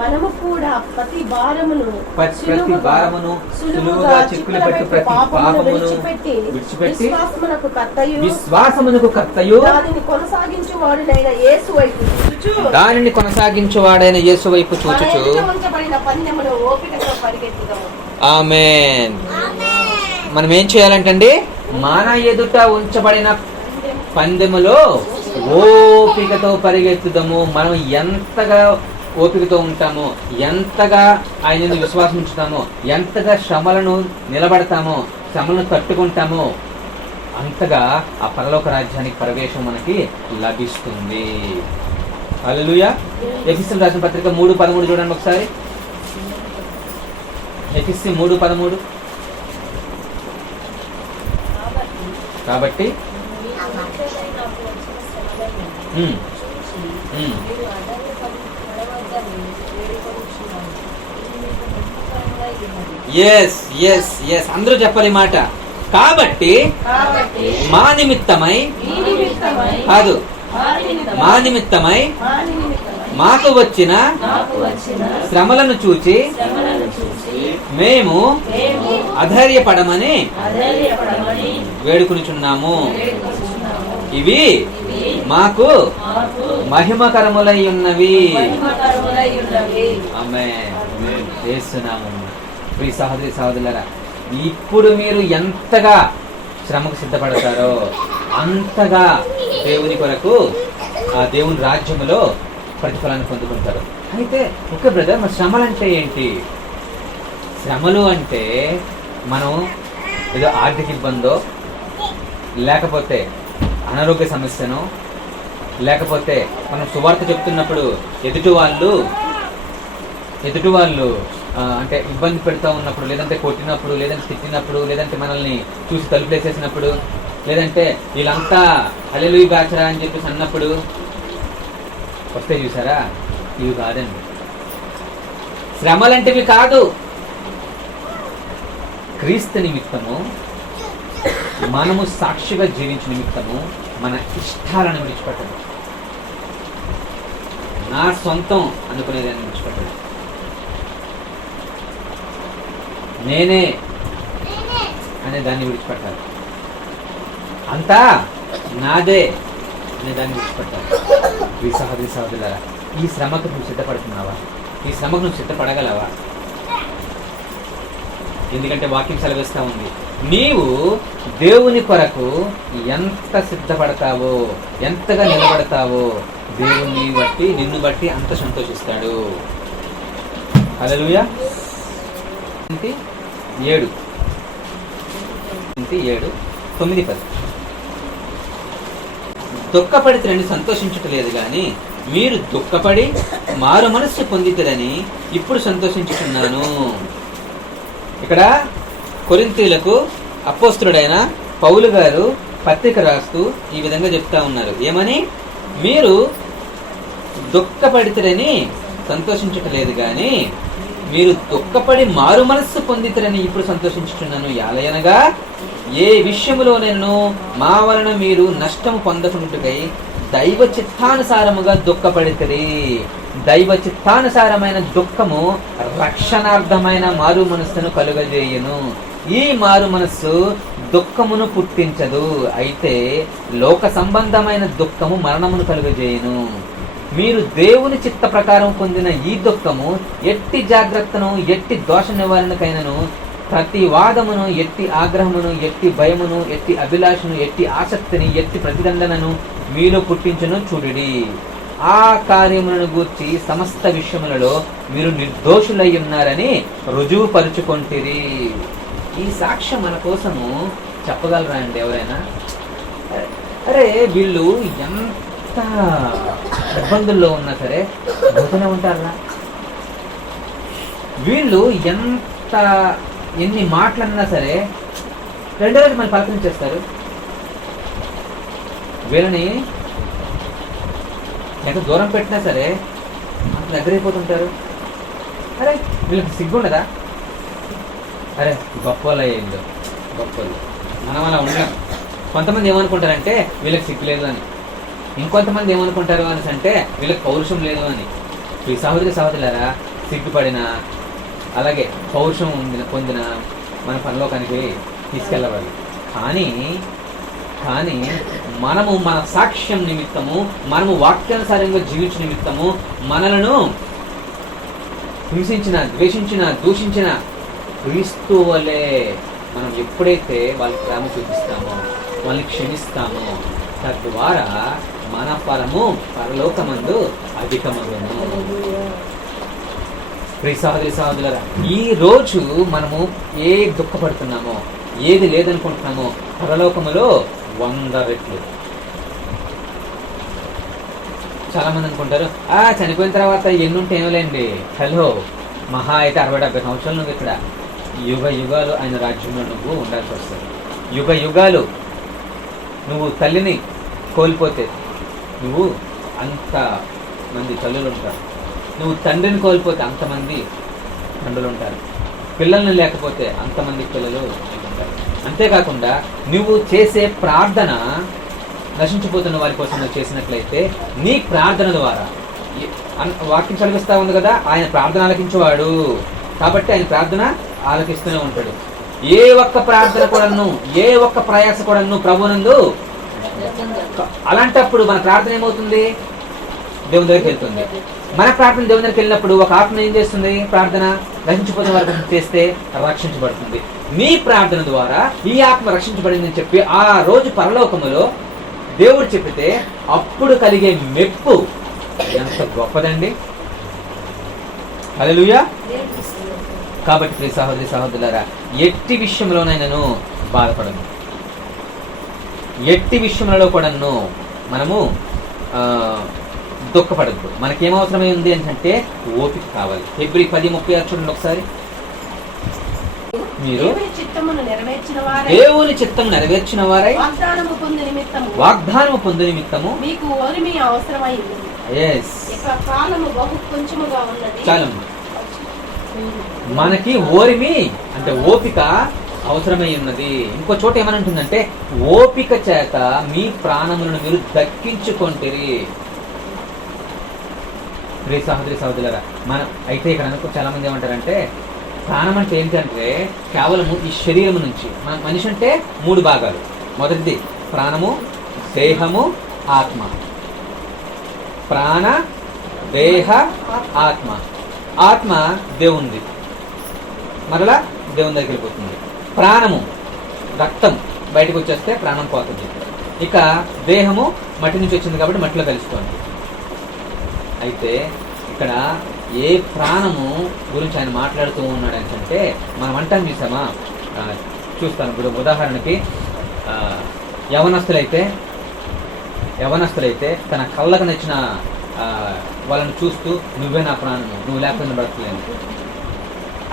మనము కూడా ప్రతి భారమును సులువుగా చిక్కులపెట్టు ప్రతి పాపమును విడిచిపెట్టి విశ్వాసమునకు కర్తయు దానిని కొనసాగించువాడైన యేసు వైపు చూచుచు ఉంచబడిన పందెములో ఓపికతో పరిగెత్తుదాము. ఆమేన్. మనం ఏం చేయాలంటండి? మన ఎదుట ఉంచబడిన పందెములో ఓపికతో పరిగెత్తుదాము. మనం ఎంతగా ఓపికతో ఉంటామో, ఎంతగా ఆయనను విశ్వాసం ఉంచుతామో, ఎంతగా శ్రమలను నిలబడతామో, శ్రమలను తట్టుకుంటామో, అంతగా ఆ పరలోక రాజ్యానికి ప్రవేశం మనకి లభిస్తుంది. హల్లెలూయా. ఎఫెసీయులకు రాసిన పత్రిక 3:13 చూడండి ఒకసారి. ఎఫెసీ 3:13. కాబట్టి అందరూ చెప్పాలి మాట. కాబట్టి మా నిమిత్తమై కాదు, మా నిమిత్తమై మాకు వచ్చిన శ్రమలను చూచి మేము అధైర్యపడమని వేడుకొనుచున్నాము. ఇవి మాకు మహిమకరములై ఉన్నవి. ఆమేన్. చేస్తున్నాము. ప్రియ సహోదరి సహోదరులారా, ఇప్పుడు మీరు ఎంతగా శ్రమకు సిద్ధపడతారో అంతగా దేవుని కొరకు ఆ దేవుని రాజ్యములో ప్రతిఫలాన్ని పొందుకుంటారు. అయితే ఓకే బ్రదర్, మరి శ్రమలు అంటే ఏంటి? శ్రమలు అంటే మనం ఏదో ఆర్థిక ఇబ్బందో, లేకపోతే అనారోగ్య సమస్యను, లేకపోతే మనం సువార్త చెప్తున్నప్పుడు ఎదుటి వాళ్ళు అంటే ఇబ్బంది పెడతా ఉన్నప్పుడు, లేదంటే కొట్టినప్పుడు, లేదంటే తిట్టినప్పుడు, లేదంటే మనల్ని చూసి తలుపులేసేసినప్పుడు, లేదంటే వీళ్ళంతా హల్లెలూయా బ్యాచరా అని చెప్పేసి అన్నప్పుడు వస్తే చూసారా, ఇవి కాదండి. శ్రమలంటివి కాదు. క్రీస్తు నిమిత్తము మనము సాక్షిగా జీవించే నిమిత్తము మన ఇష్టాలను విడిచిపెట్టదు. నా సొంతం అనుకునేదాన్ని విడిచిపెట్టదు. నేనే అనే దాన్ని విడిచిపెట్టాలి. అంతా నాదే అనే దాన్ని విడిచిపెట్టాలి. సహోదరి సహోదరులారా, ఈ శ్రమకు నువ్వు సిద్ధపడుతున్నావా? ఈ శ్రమకు నువ్వు సిద్ధపడగలవా? ఎందుకంటే వాక్యం సెలవిస్తా ఉంది, నీవు దేవుని కొరకు ఎంత సిద్ధపడతావో, ఎంతగా నిలబడతావో దేవుని బట్టి, నిన్ను బట్టి అంత సంతోషిస్తాడు. హల్లెలూయా. 7:9-10 దుఃఖపడితే సంతోషించటలేదు గాని మీరు దుఃఖపడి మారు మనస్సు పొందితేరని ఇప్పుడు సంతోషించుతున్నాను. ఇక్కడ కొరింథీయులకు అపోస్తలుడైన పౌలు గారు పత్రిక రాస్తూ ఈ విధంగా చెప్తా ఉన్నారు. ఏమని? మీరు దుఃఖపడితేరని సంతోషించటలేదు గాని మీరు దుఃఖపడి మారు మనస్సు పొందితేరని ఇప్పుడు సంతోషించుతున్నాను. యాలయనగా ఏ విషయములో నేను మా వలన మీరు నష్టము పొందకుంటుకై దైవ చిత్తానుసారముగా దుఃఖపడితేరి. దైవ చిత్తానుసారమైన దుఃఖము రక్షణార్థమైన మారు మనస్సును కలుగజేయును. ఈ మారు మనస్సు దుఃఖమును పుట్టించదు, అయితే లోక సంబంధమైన దుఃఖము మరణమును కలుగజేయును. మీరు దేవుని చిత్త ప్రకారం పొందిన ఈ దుఃఖము ఎట్టి జాగ్రత్తను, ఎట్టి దోష నివారణకైనను, ప్రతి వాదమును, ఎట్టి ఆగ్రహమును, ఎట్టి భయమును, ఎట్టి అభిలాషను, ఎట్టి ఆసక్తిని, ఎట్టి ప్రతిదండనను మీలో పుట్టించును చూడుడి. ఆ కార్యములను గూర్చి సమస్త విషయములలో మీరు నిర్దోషులై ఉన్నారని రుజువుపరుచుకొంటిరి. ఈ సాక్ష్యం మన కోసము చెప్పగలరా అండి ఎవరైనా? అరే వీళ్ళు ఎంత ఇబ్బందుల్లో ఉన్నా సరే పోతూనే ఉంటారా? వీళ్ళు ఎన్ని మాటలన్నా సరే రెండో రోజు మళ్ళీ పలకరించేస్తారు. వీళ్ళని ఎంత దూరం పెట్టినా సరే అంత దగ్గరైపోతుంటారు. అరే వీళ్ళకి సిగ్గుండదా? అరే గొప్పలు అయ్యిందో గొప్పలు, మనం అలా ఉండడం. కొంతమంది ఏమనుకుంటారంటే వీళ్ళకి సిగ్గు లేదు అని, ఇంకొంతమంది ఏమనుకుంటారు అని అంటే వీళ్ళకి పౌరుషం లేదు అని. ఈ సహోదరి సహోదరులారా, సిగ్గుపడిన అలాగే పౌరుషం పొందిన మన పరలోకానికి తీసుకెళ్ళవాలి. కానీ మనము మన సాక్ష్యం నిమిత్తము, మనము వాక్యానుసారంగా జీవించే నిమిత్తము మనలను హింసించిన, ద్వేషించిన, దూషించిన క్రీస్తు వలె మనం ఎప్పుడైతే వాళ్ళకి ప్రేమ చూపిస్తామో, వాళ్ళని క్షమిస్తామో, తద్వారా మన ఫలము పరలోకమందు అధికమగును. ప్రియ సహోదరి సహోదరులారా, ఈ రోజు మనము ఏ దుఃఖపడుతున్నామో, ఏది లేదనుకుంటున్నామో పరలోకములో 100 రెట్లు. చాలా మంది అనుకుంటారు చనిపోయిన తర్వాత ఎన్నుంటే ఏమలేండి. హలో, మహా అయితే 60-70 సంవత్సరాలు నువ్వు ఇక్కడ, యుగ యుగాలు ఆయన రాజ్యంలో నువ్వు ఉండాల్సి వస్తుంది. యుగ యుగాలు నువ్వు తల్లిని కోల్పోతే నువ్వు అంత మంది తల్లులు ఉంటారు. నువ్వు తండ్రిని కోల్పోతే అంతమంది తండ్రులు ఉంటారు. పిల్లల్ని లేకపోతే అంతమంది పిల్లలు ఉంటారు. అంతేకాకుండా నువ్వు చేసే ప్రార్థన నశించిపోతున్న వారి కోసం నువ్వు చేసినట్లయితే నీ ప్రార్థన ద్వారా, వాక్యం చదివిస్తా ఉంది కదా, ఆయన ప్రార్థన ఆలకించేవాడు కాబట్టి ఆయన ప్రార్థన ఆలకిస్తూనే ఉంటాడు. ఏ ఒక్క ప్రార్థన కూడాను, ఏ ఒక్క ప్రయాస కూడాను ప్రభునందు. అలాంటప్పుడు మన ప్రార్థన ఏమవుతుంది? దేవుని దగ్గరికి వెళ్తుంది. మన ప్రార్థన దేవుని దగ్గరికి వెళ్ళినప్పుడు ఒక ఆత్మ ఏం చేస్తుంది? ప్రార్థన రక్షించిపోతున్న వారి కోసం చేస్తే రక్షించబడుతుంది. నీ ప్రార్థన ద్వారా ఈ ఆత్మ రక్షించబడిందని చెప్పి ఆ రోజు పరలోకములో దేవుడు చెప్పితే అప్పుడు కలిగే మెప్పు ఎంత గొప్పదండి. హల్లెలూయా. కాబట్టి ప్రియ సహోదరి సహోదరులారా, ఎట్టి విషయంలోనైనాను బాధపడను, ఎట్టి విషయంలో కూడాను మనము దుఃఖపడద్దు. మనకేం అవసరమై ఉంది అంటే ఓపిక కావాలి. ఫిబ్రవరి 10:36 చూడండి ఒకసారి. మీరు దేవుని చిత్తము నెరవేర్చిన వారై వాగ్దానము పొందు నిమిత్తము మీకు ఓరిమి అవసరమై ఉంది. చాలు. మనకి ఓరిమి అంటే ఓపిక అవసరమై ఉన్నది. ఇంకో చోట ఏమనంటుందంటే ఓపిక చేత మీ ప్రాణములను మీరు దక్కించుకొంటిరి. ప్రియ సహోదరి సహోదరులారా, మనం అయితే ఇక్కడ అనుకో చాలా మంది ఏమంటారంటే ప్రాణం అంటే ఏంటంటే కేవలము ఈ శరీరం నుంచి. మనిషి అంటే 3 భాగాలు. మొదటిది ప్రాణము, దేహము, ఆత్మ. ప్రాణ, దేహ, ఆత్మ. ఆత్మ దేవుంది, మరలా దేవుని దగ్గరికి వెళ్ళిపోతుంది. ప్రాణము రక్తం బయటకు వచ్చేస్తే ప్రాణం పోతుంది. ఇక దేహము మట్టి నుంచి వచ్చింది కాబట్టి మట్టిలో కలుస్తుంది. అయితే ఇక్కడ ఏ ప్రాణము గురించి ఆయన మాట్లాడుతూ ఉన్నాడు అంటే మనం అంటాం చూసామా, చూస్తాను ఇప్పుడు ఉదాహరణకి యవనస్తులైతే తన కళ్ళకు నచ్చిన వాళ్ళని చూస్తూ నువ్వే నా ప్రాణము, నువ్వు లేకపోతే బ్రతకలేను.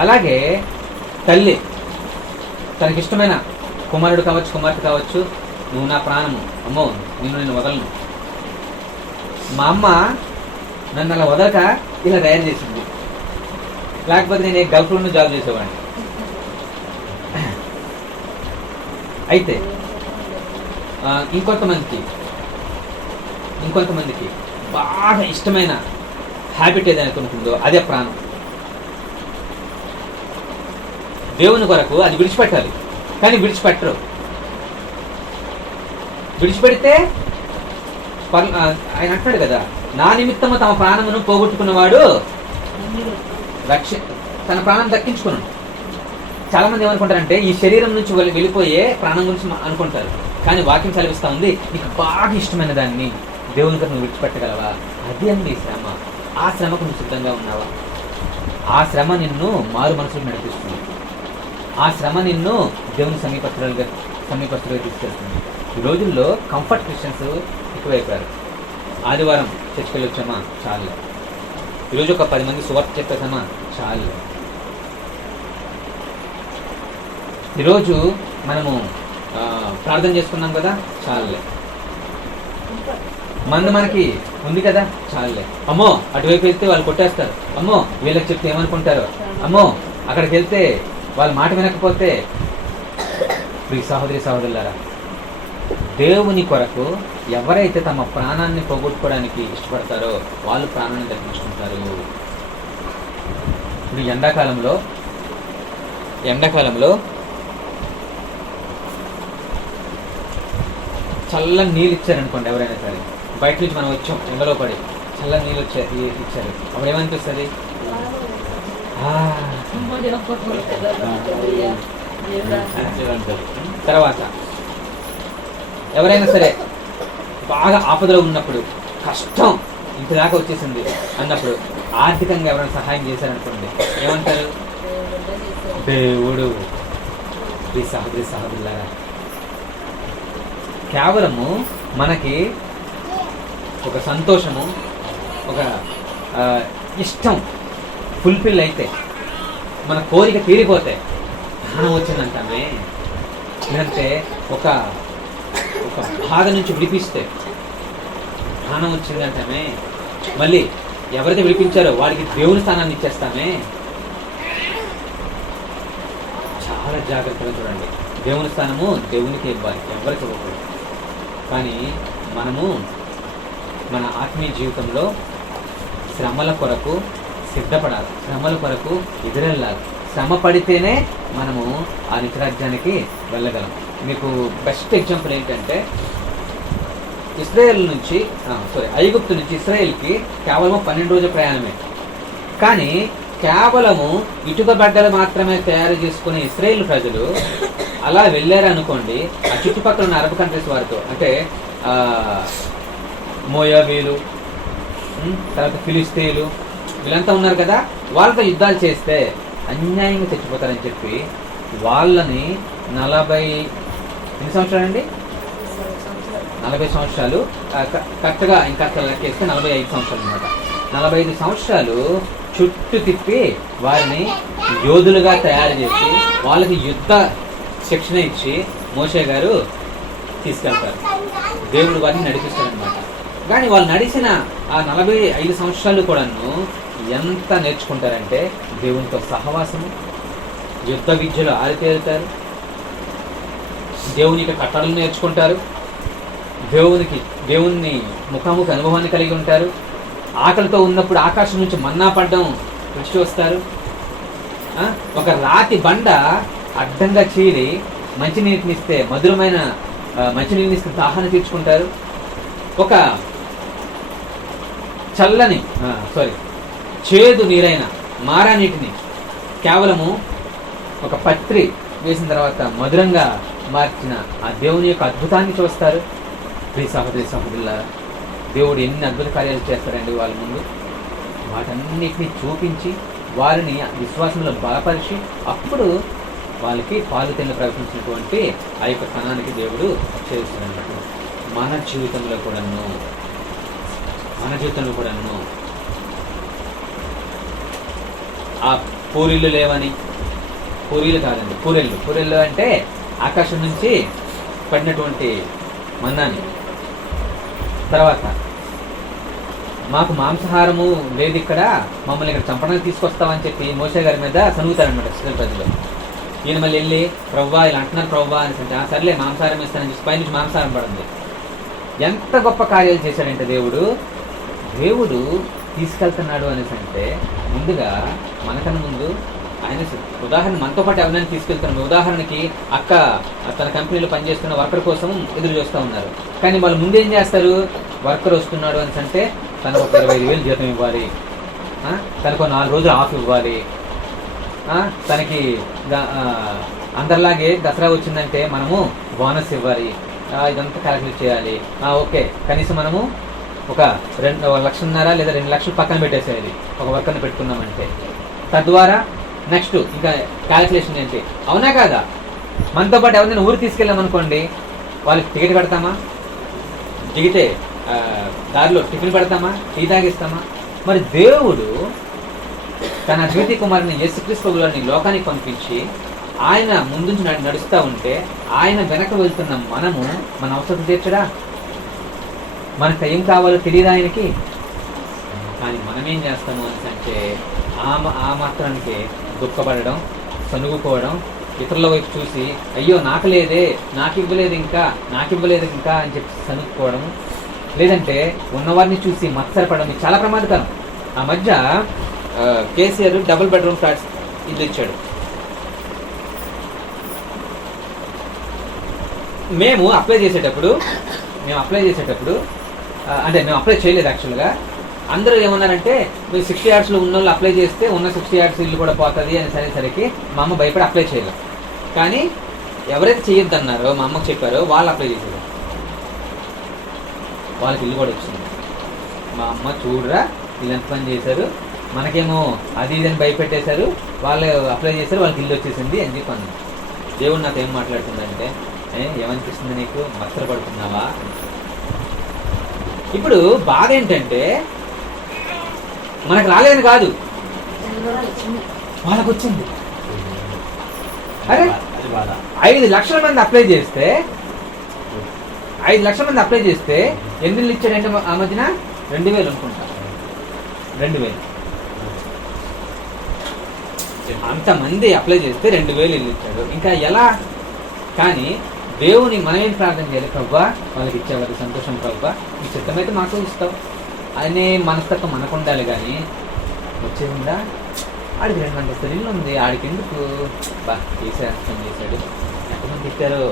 అలాగే తల్లి తనకిష్టమైన కుమారుడు కావచ్చు, కుమార్తె కావచ్చు, నువ్వు నా ప్రాణము, అమ్మో నేను వదలను. మా అమ్మ నన్ను అలా వదలక ఇలా తయారు చేసింది, లేకపోతే నేను గల్ఫ్లోనూ జాబ్ చేసేవాడిని. అయితే ఇంకొంతమందికి బాగా ఇష్టమైన హ్యాబిట్ ఏదైనా ఉంటుందో అదే ప్రాణం. దేవుని కొరకు అది విడిచిపెట్టాలి, కానీ విడిచిపెట్టరు. విడిచిపెడితే ఆయన అంటాడు కదా, నా నిమిత్తము తమ ప్రాణమును పోగొట్టుకున్నవాడు తన ప్రాణం దక్కించుకున్నాడు. చాలా మంది ఏమనుకుంటారంటే ఈ శరీరం నుంచి వెళ్ళిపోయే ప్రాణం గురించి అనుకుంటారు. కానీ వాక్యం చదివిస్తా ఉంది, నీకు బాగా ఇష్టమైన దాన్ని దేవుని కొరకు నువ్వు విడిచిపెట్టగలవా? అది అంది శ్రమ. ఆ శ్రమకు నువ్వు సిద్ధంగా ఉన్నావా? ఆ శ్రమ నిన్ను మారు మనసుకు నడిపిస్తుంది. ఆ శ్రమ నిన్ను దేవుని సమీపస్తులుగా తీసుకెళ్తుంది. ఈ రోజుల్లో కంఫర్ట్ క్రిస్టియన్స్ ఎక్కువైపోయారు. ఆదివారం చర్చికి వచ్చామా చాలు, ఈరోజు ఒక 10 మంది సువార్త చెప్పేసామా చాలు. ఈరోజు మనము ప్రార్థన చేసుకున్నాం కదా చాలులే. మందు మనకి ఉంది కదా చాలులే. అమ్మో అటువైపు వెళ్తే వాళ్ళు కొట్టేస్తారు, అమ్మో వీళ్ళకి చెప్తే ఏమనుకుంటారు, అమ్మో అక్కడికి వెళ్తే వాళ్ళ మాట వినకపోతే. ప్రియ సహోదరి సహోదరులారా, దేవుని కొరకు ఎవరైతే తమ ప్రాణాన్ని పోగొట్టుకోవడానికి ఇష్టపడతారో వాళ్ళు ప్రాణాన్ని దక్కించుకుంటారు. ఇప్పుడు ఎండాకాలంలో చల్లని నీళ్ళు ఇచ్చారనుకోండి, ఎవరైనా సరే బయట నుంచి మనం వచ్చాం ఎండలో పడి చల్లని నీళ్ళు ఇచ్చారు, అప్పుడు ఏమనిపిస్తుంది? తర్వాత ఎవరైనా సరే బాగా ఆపదలో ఉన్నప్పుడు, కష్టం ఇంతదాకా వచ్చేసింది అన్నప్పుడు ఆర్థికంగా ఎవరైనా సహాయం చేశారనుకోండి ఏమంటారు? దేవుడు. ఈ సహోదరి సహోదరులారా, కేవలము మనకి ఒక సంతోషము, ఒక ఇష్టం ఫుల్ఫిల్ అయితే, మన కోరిక తీరిపోతే ప్రాణం వచ్చిందంటామే. లేదంటే ఒక బాధ నుంచి విడిపిస్తే ప్రాణం వచ్చిందంటామే. మళ్ళీ ఎవరైతే విడిపించారో వాడికి దేవుని స్థానాన్ని ఇచ్చేస్తామే. చాలా జాగ్రత్తగా చూడండి. దేవుని స్థానము దేవునికి ఇవ్వాలి, ఎవరికి ఇవ్వకూడదు. కానీ మనము మన ఆత్మీయ జీవితంలో శ్రమల కొరకు సిద్ధపడాలి, శ్రమల కొరకు ఎదురెళ్ళాలి. శ్రమ పడితేనే మనము ఆ నిత్యరాజ్యానికి వెళ్ళగలం. మీకు బెస్ట్ ఎగ్జాంపుల్ ఏంటంటే ఐగుప్తు నుంచి ఇశ్రాయేల్కి కేవలం 12 రోజుల ప్రయాణమే. కానీ కేవలము ఇటుక బడ్డలు మాత్రమే తయారు చేసుకునే ఇశ్రాయేల్ ప్రజలు అలా వెళ్ళారు అనుకోండి, ఆ చుట్టుపక్కల ఉన్న అరబ్ కంట్రీస్ వారితో, అంటే మోయాబీలు, తర్వాత ఫిలిస్తీన్లు, వీళ్ళంతా ఉన్నారు కదా, వాళ్ళతో యుద్ధాలు చేస్తే అన్యాయంగా చచ్చిపోతారని చెప్పి వాళ్ళని 40 సంవత్సరాలండి 40 సంవత్సరాలు కరెక్ట్గా ఇంకా లెక్కేస్తే 45 సంవత్సరాలు అనమాట. 45 సంవత్సరాలు చుట్టూ తిప్పి వారిని యోధులుగా తయారు చేసి వాళ్ళకి యుద్ధ శిక్షణ ఇచ్చి మోషే గారు తీసుకెళ్తారు. దేవుడు వారిని నడిపిస్తారనమాట. కానీ వాళ్ళు నడిచిన ఆ 45 సంవత్సరాలు కూడాను ఎంత నేర్చుకుంటారంటే దేవునితో సహవాసము, యుద్ధ విద్యలో ఆరితేరుతారు, దేవుని యొక్క కట్టడలు నేర్చుకుంటారు, దేవుని ముఖాముఖి అనుభవాన్ని కలిగి ఉంటారు. ఆకలితో ఉన్నప్పుడు ఆకాశం నుంచి మన్నా పడ్డం రుచి చూస్తారు. ఒక రాతి బండ అడ్డంగా చీరి మంచినీటినిస్తే మధురమైన మంచినీటినిస్తే దాహాన్ని తీర్చుకుంటారు. ఒక చేదు నీరైన మారా నీటిని కేవలము ఒక పత్రి వేసిన తర్వాత మధురంగా మార్చిన ఆ దేవుని యొక్క అద్భుతాన్ని చూస్తారు. ప్రియ సహోదరి సహోదరులారా, దేవుడు ఎన్ని అద్భుత కార్యాలు చేస్తారండి వాళ్ళ ముందు. వాటన్నిటిని చూపించి వారిని విశ్వాసంలో బలపరిచి అప్పుడు వాళ్ళకి పాలు తెల్ల ప్రవేశించినటువంటి ఆ యొక్క స్థానానికి దేవుడు చేస్తున్నాడు. మన జీవితంలో కూడాను ఆ పూరీలు లేవని, పూరీలు కాదండి, పూరెళ్ళు అంటే ఆకాశం నుంచి పడినటువంటి మన్నాని. తర్వాత మాకు మాంసాహారము లేదు ఇక్కడ, మమ్మల్ని ఇక్కడ చంపడానికి తీసుకొస్తామని చెప్పి మోషే గారి మీద సనుగుతారనమాట ఇశ్రాయేలు ప్రజలు. ఈయన మళ్ళీ వెళ్ళి ప్రవ్వా ఇలా అంటున్నారు ప్రవ్వా అని అంటే సర్లే మాంసాహారం ఇస్తానని చెప్పి పైనుంచి మాంసాహారం పడింది. ఎంత గొప్ప కార్యాలు చేశాడంటే దేవుడు తీసుకెళ్తున్నాడు అనేసి అంటే ముందుగా మనకన్నా ముందు ఆయన ఉదాహరణ మనతో పాటు ఎవరైనా తీసుకెళ్తున్నాడు. ఉదాహరణకి అక్క తన కంపెనీలో పనిచేస్తున్న వర్కర్ కోసం ఎదురు చూస్తూ ఉన్నారు. కానీ వాళ్ళు ముందు ఏం చేస్తారు, వర్కర్ వస్తున్నాడు అని అంటే తనకు ఒక 25,000 జీతం ఇవ్వాలి, తనకు 4 రోజులు ఆఫ్ ఇవ్వాలి, తనకి అందరిలాగే దసరా వచ్చిందంటే మనము బోనస్ ఇవ్వాలి, ఇదంతా క్యాలిక్యులేట్ చేయాలి. ఓకే, కనీసం మనము ఒక 1,50,000 లేదా 2 లక్షలు పక్కన పెట్టేసేయాలి ఒక వర్కర్ని పెట్టుకున్నామంటే. తద్వారా నెక్స్ట్ ఇంకా క్యాలిక్యులేషన్ ఏంటి, అవునా కాదా? మనతో పాటు ఎవరైనా ఊరు తీసుకెళ్ళామనుకోండి, వాళ్ళకి టికెట్ పెడతామా, దిగితే దారిలో టిఫిన్ పెడతామా, టీ తాగిస్తామా? మరి దేవుడు తన ద్వితీయ కుమారుని యేసుక్రీస్తుని లోకానికి పంపించి ఆయన ముందుంచి నడుస్తూ ఉంటే ఆయన వెనక వెళ్తున్న మనము మన అవసరం తీర్చడా? మనకు ఏం కావాలో తెలియదు ఆయనకి. కానీ మనం ఏం చేస్తాము అంటే ఆ మాత్రానికి దుఃఖపడడం, సనుగుకోవడం, ఇతరుల వైపు చూసి అయ్యో నాకు లేదే, నాకు ఇవ్వలేదు ఇంకా అని చెప్పి సనుక్కోవడం, లేదంటే ఉన్నవారిని చూసి మత్సరపడడం. ఇది చాలా ప్రమాదకరం. ఆ మధ్య కేసీఆర్ డబుల్ బెడ్రూమ్ ఫ్లాట్స్ ఇల్లు ఇచ్చాడు. మేము అప్లై చేసేటప్పుడు అంటే మేము అప్లై చేయలేదు యాక్చువల్గా. అందరూ ఏమన్నారంటే మీరు 60 యార్డ్స్లో ఉన్న వాళ్ళు అప్లై చేస్తే ఉన్న 60 యార్డ్స్ ఇల్లు కూడా పోతుంది అని సరేసరికి మా అమ్మ భయపడి అప్లై చేయలేదు. కానీ ఎవరైతే చేయొద్దన్నారో మా అమ్మకు చెప్పారో వాళ్ళు అప్లై చేశారు, వాళ్ళకి ఇల్లు కూడా వచ్చింది. మా అమ్మ చూడరా వీళ్ళు ఎంత పని చేశారు, మనకేమో అది ఇది అని భయపెట్టేశారు, వాళ్ళు అప్లై చేశారు, వాళ్ళకి ఇల్లు వచ్చేసింది అని చెప్పి అన్నాను. దేవుడు నాతో ఏం మాట్లాడుతుందంటే, ఏమనిపిస్తుంది నీకు, మత్సరపడుతున్నావా? ఇప్పుడు బాధ ఏంటంటే మనకు రాలేదని కాదు, వాళ్ళకు వచ్చింది. అరే 5 లక్షల మంది అప్లై చేస్తే 5 లక్షల మంది అప్లై చేస్తే ఎన్ని ఇల్లు ఇచ్చాడంటే ఆ మధ్యన 2,000 అనుకుంటా, 2,000 అంతమంది అప్లై చేస్తే 2,000 ఇల్లు ఇచ్చాడు. ఇంకా ఎలా? కానీ దేవుని మనమేం ప్రార్థన చేయాలి, ప్రభువా వాళ్ళకి ఇచ్చేవారు సంతోషం, ప్రభువా ఈ చిత్తమైతే మాకు ఇస్తావు అనే మనస్తత్వం మనకు ఉండాలి. కానీ వచ్చేసిందా ఆడికి 2 అంతస్తుల ఇల్లు ఉంది, ఆడికి ఎందుకు చేశాడు ఎంతమంది ఇచ్చారు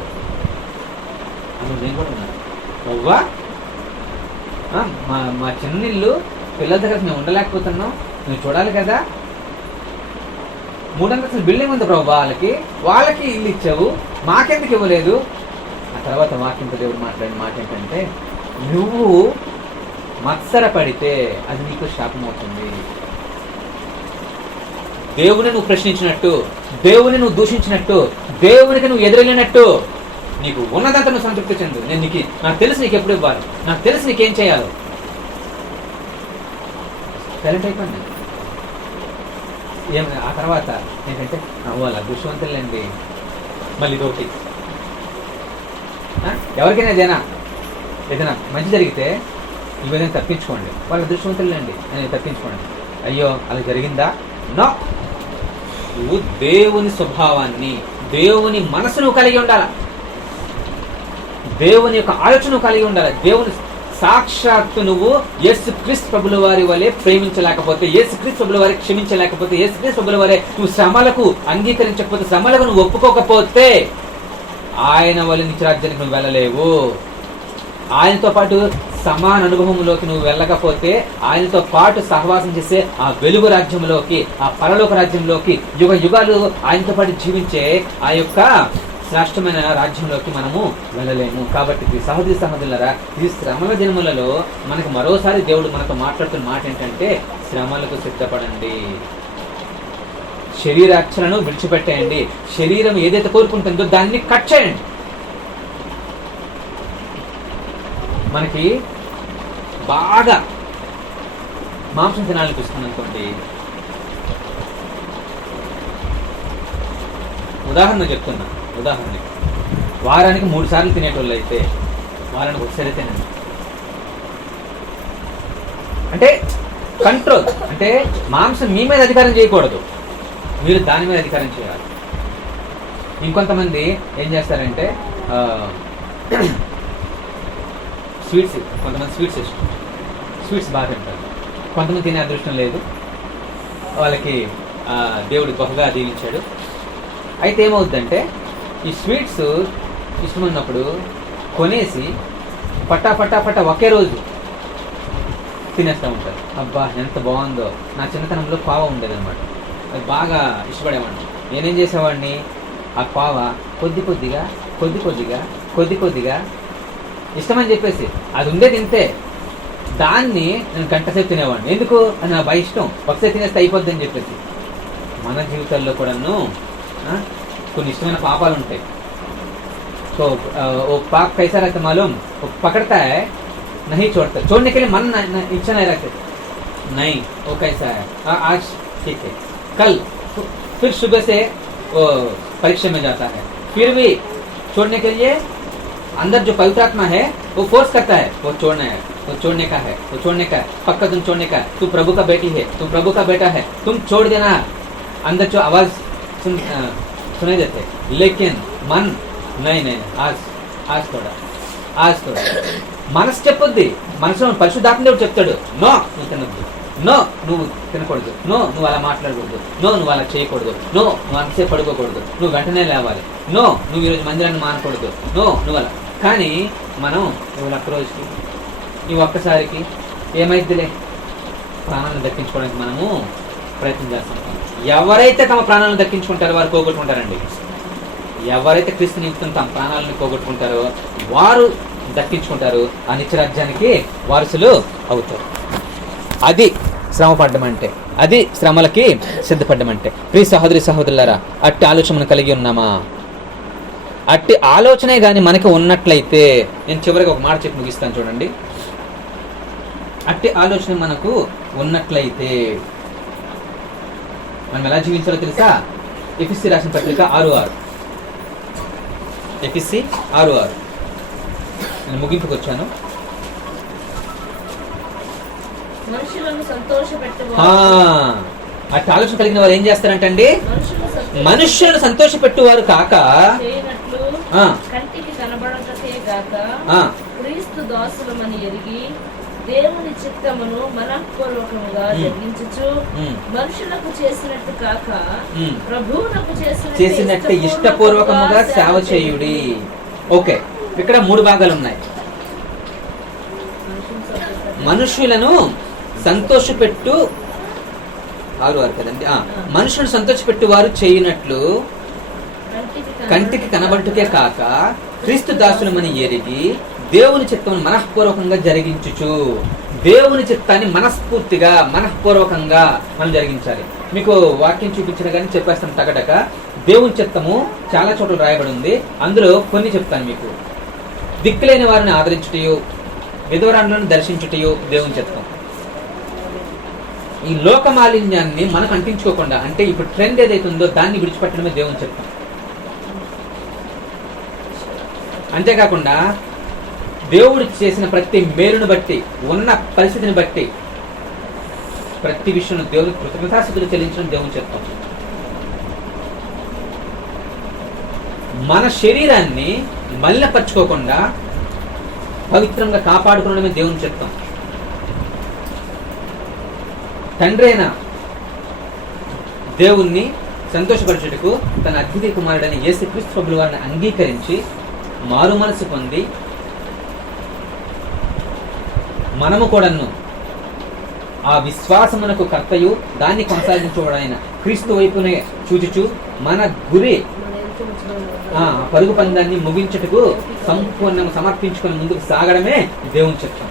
అని నేను కూడా ఉన్నాను. ప్రభువా మా చిన్న ఇల్లు పిల్లల దగ్గర మేము ఉండలేకపోతున్నాం, నువ్వు చూడాలి కదా. 3 అంతస్తుల బిల్డింగ్ ఉంది ప్రభువా, వాళ్ళకి ఇల్లు ఇచ్చావు, మాకెందుకు ఇవ్వలేదు? ఆ తర్వాత వాక్యంతో దేవుడు మాట్లాడిన మాట ఏంటంటే, నువ్వు మత్సరపడితే అది నీకు శాపం అవుతుంది. దేవుని నువ్వు ప్రశ్నించినట్టు, దేవుని నువ్వు దూషించినట్టు, దేవునికి నువ్వు ఎదురెళ్ళినట్టు నీకు ఉన్నదంతా నువ్వు సంతృప్తి చెందు. నాకు తెలుసు నీకు ఎప్పుడు ఇవ్వాలి, నాకు తెలుసు నీకేం చేయాలో. సైలెంట్ అయిపోయింది. ఆ తర్వాత ఏంటంటే వాళ్ళు అదృష్టవంతులండి. మళ్ళీ ఇదొకటి, ఎవరికైనా ఏదైనా మంచి జరిగితే ఈ విధంగా తప్పించుకోండి, వాళ్ళు అదృష్టవంతులండి అని తప్పించుకోండి. అయ్యో అలా జరిగిందా? నో. నువ్వు దేవుని స్వభావాన్ని, దేవుని మనసును కలిగి ఉండాలి, దేవుని యొక్క ఆలోచన కలిగి ఉండాలి. దేవుని సాక్షాత్తు నువ్వు యేసుక్రీస్తు ప్రభుల వారి వలె ప్రేమించలేకపోతే, యేసుక్రీస్తు ప్రభుల వారి క్షమించలేకపోతే, యేసుక్రీస్తు ప్రభుల వారే నువ్వు శ్రమలకు అంగీకరించకపోతే, శ్రమలకు నువ్వు ఒప్పుకోకపోతే ఆయన వల్ల నిత్యరాజ్యానికి నువ్వు వెళ్ళలేవు. ఆయనతో పాటు సమాన అనుభవంలోకి నువ్వు వెళ్ళకపోతే, ఆయనతో పాటు సహవాసం చేసే ఆ వెలుగు రాజ్యంలోకి, ఆ పరలోక రాజ్యంలోకి, యుగ యుగాలు ఆయనతో పాటు జీవించే ఆ యొక్క శ్రేష్టమైన రాజ్యంలోకి మనము వెళ్ళలేము. కాబట్టి సహోదరి సహోదరులారా, ఈ శ్రమల దినములలో మనకు మరోసారి దేవుడు మనతో మాట్లాడుతున్న మాట ఏంటంటే, శ్రమలకు సిద్ధపడండి, శరీరార్చనను విడిచిపెట్టేయండి, శరీరం ఏదైతే కోరుకుంటుందో దాన్ని కట్ చేయండి. మనకి బాగా మాంసం తినాలనిపిస్తుంది అనుకోండి, ఉదాహరణ వారానికి 3 సార్లు తినేటోళ్ళు అయితే వారానికి ఒకసారి తినండి. అంటే కంట్రోల్, అంటే మాంసం మీ మీద అధికారం చేయకూడదు, మీరు దాని మీద అధికారం చేయాలి. ఇంకొంతమంది ఏం చేస్తారంటే స్వీట్స్, కొంతమంది స్వీట్స్ ఇష్టం, స్వీట్స్ బాగా తింటారు. కొంతమంది తినే అదృష్టం లేదు, వాళ్ళకి దేవుడు గొప్పగా దీవించాడు. అయితే ఏమవుద్దంటే, ఈ స్వీట్స్ ఇష్టమున్నప్పుడు కొనేసి పట్టా ఒకే రోజు తినేస్తూ ఉంటారు. అబ్బా ఎంత బాగుందో, నా చిన్నతనంలో పావ ఉండేదన్నమాట, అది బాగా ఇష్టపడేవాడిని. నేనేం చేసేవాడిని, ఆ పావ కొద్ది కొద్దిగా ఇష్టమని చెప్పేసి అది ఉండేది ఇంతే, దాన్ని నేను గంటసేపు తినేవాడిని. ఎందుకు? అది నా బాగా ఇష్టం, ఒకసారి తినేస్తే అయిపోద్ది అని చెప్పేసి. మన జీవితాల్లో కూడాను కొన్ని ఇష్టమైన పాపాలు ఉంటాయి. तो वो पाप कैसा रहता मालूम, वो पकड़ता है नहीं छोड़ता, छोड़ने के लिए मन इच्छा नहीं रखते, नहीं वो कैसा है आज ठीक है, कल फिर सुबह से वो परीक्षा में जाता है, फिर भी छोड़ने के लिए अंदर जो पवित्र आत्मा है वो फोर्स करता है, वो छोड़ना है, वो छोड़ने का है, वो छोड़ने का है, पक्का तुम छोड़ने का है, तू प्रभु का बेटी है, तुम प्रभु का बेटा है, तुम छोड़ देना। अंदर जो आवाज सुनाई देते, लेकिन मन नहीं आज थोड़ा మనసు చెప్పుద్ది, మనసులో పరిశుద్ధాత్మ దేవుడు చెప్తాడు, నో నువ్వు తినొద్దు, నో నువ్వు తినకూడదు, నో నువ్వు అలా మాట్లాడకూడదు, నో నువ్వు అలా చేయకూడదు, నో నువ్వు అంతసేపు పడుకోకూడదు, నువ్వు వెంటనే లేవాలి, నో నువ్వు ఈరోజు మందిరాన్ని మానకూడదు, నో నువ్వు అలా. కానీ మనం ఇవాళ ఒక్క రోజుకి, ఈ ఒక్కసారికి ఏమైద్దిలే ప్రాణాలను దక్కించుకోవడానికి మనము ప్రయత్నం చేస్తాం. ఎవరైతే తమ ప్రాణాలను దక్కించుకుంటారో వారు పోగొట్టుకుంటారండి. ఎవరైతే క్రీస్తు నిమిత్తం తమ ప్రాణాలను పోగొట్టుకుంటారో వారు దక్కించుకుంటారు, ఆ నిత్యరాజ్యానికి వారసులు అవుతారు. అది శ్రమ పడ్డం అంటే, అది శ్రమలకి సిద్ధపడ్డం అంటే. ప్రియ సహోదరి సహోదరులారా, అట్టి ఆలోచన కలిగి ఉన్నామా? అట్టి ఆలోచనే కానీ మనకి ఉన్నట్లయితే, నేను చివరికి ఒక మాట చెప్పి ముగిస్తాను చూడండి. అట్టి ఆలోచన మనకు ఉన్నట్లయితే మనం ఎలా జీవించాలో తెలుసా? ఎఫెసీ రాసిన పత్రిక 6:6, ఎఫెసీ 6:6. నేను ముగింపుకు వచ్చాను. అట్టి ఆలోచన కలిగిన వారు ఏం చేస్తారంటే అండి, మనుష్యులను సంతోషపెట్టువారు కాక కంటికి కనబడటకే గాక క్రీస్తు దాసులమని ఎరిగి దేవుని చిత్తమును మనఃపూర్వకముగా జరిగించుచు మనుషులకు చేసినట్టు కాక ప్రభువునకు చేసినట్టు ఇష్టపూర్వకముగా సేవ చేయుడి. ఓకే, ఇక్కడ 3 భాగాలు ఉన్నాయి. మనుషులను సంతోషపెట్టు 6 కదండి. మనుషులను సంతోషపెట్టు వారు చేయునట్లు కంటికి కనబడుటకే కాక క్రీస్తు దాసులమని ఎరిగి దేవుని చిత్తమును మనఃపూర్వకంగా జరిగించుచు. దేవుని చిత్తాన్ని మనస్ఫూర్తిగా మనఃపూర్వకంగా మనం జరిగించాలి. మీకు వాక్యం చూపించిన కానీ చెప్పేస్తాను టకటక. దేవుని చిత్తము చాలా చోట్ల రాయబడి ఉంది, అందులో కొన్ని చెప్తాను మీకు. దిక్కులేని వారిని ఆదరించుటయు, విధవరాలను దర్శించుటయు దేవుని చిత్తం. ఈ లోక మాలిన్యాన్ని మనకు అంటించుకోకుండా, అంటే ఇప్పుడు ట్రెండ్ ఏదైతే ఉందో దాన్ని విడిచిపెట్టడమే దేవుని చిత్తం. అంతేకాకుండా దేవుడు చేసిన ప్రతి మేలును బట్టి, ఉన్న పరిస్థితిని బట్టి ప్రతి విషయంలో దేవునికి కృతజ్ఞతాస్తుతులు చెల్లించడం దేవుని చిత్తం. మన శరీరాన్ని మలినపరచుకోకుండా పవిత్రంగా కాపాడుకోవడమే దేవుని చిత్తం. తండ్రి అయిన దేవుణ్ణి సంతోషపరచుటకు తన అద్వితీయ కుమారుడైన యేసుక్రీస్తు ప్రభువు వారిని అంగీకరించి మారు మనసు పొంది మనము కూడాను ఆ విశ్వాసమునకు కర్తయు దాన్ని కొనసాగించువాడైన క్రీస్తు వైపునే చూచుచు మన గురి పరుగు పందాన్ని ముగించుటకు సంపూర్ణంగా సమర్పించుకొని ముందుకు సాగడమే దేవుని చిత్తం.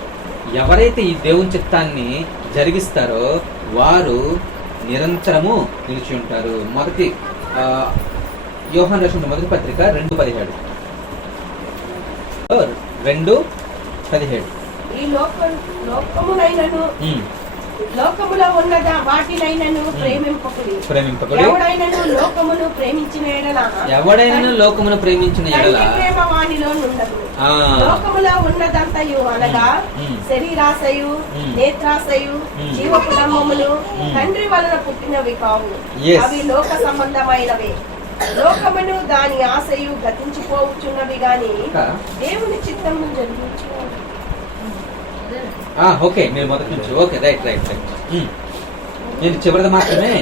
ఎవరైతే ఈ దేవుని చిత్తాన్ని జరిగిస్తారో వారు నిరంతరము నిలిచి ఉంటారు. మొదటి యోహాను రాసిన మొదటి పత్రిక 2:17. 2:17. ఈ లోకములో ఉన్నదా వాటినైనను ప్రేమింపకుడి. ఎవడైనను లోకమును ప్రేమించిన ఎడల ప్రేమ వానిలో నుండదు. లోకములో ఉన్నదంతయు అనగా శరీరాశయు, నేత్రాశయు, జీవపుడమ్మములు తండ్రి వలన పుట్టినవి కావు, అవి లోక సంబంధమైనవే. లోకమును దాని ఆశయు గతించిపోవచ్చున్నవి గాని దేవుని చిత్తము జరిగించుకోవాలి. ఓకే, మీరు మొదటి నుంచి ఓకే, రైట్. నేను చివరిది మాత్రమే.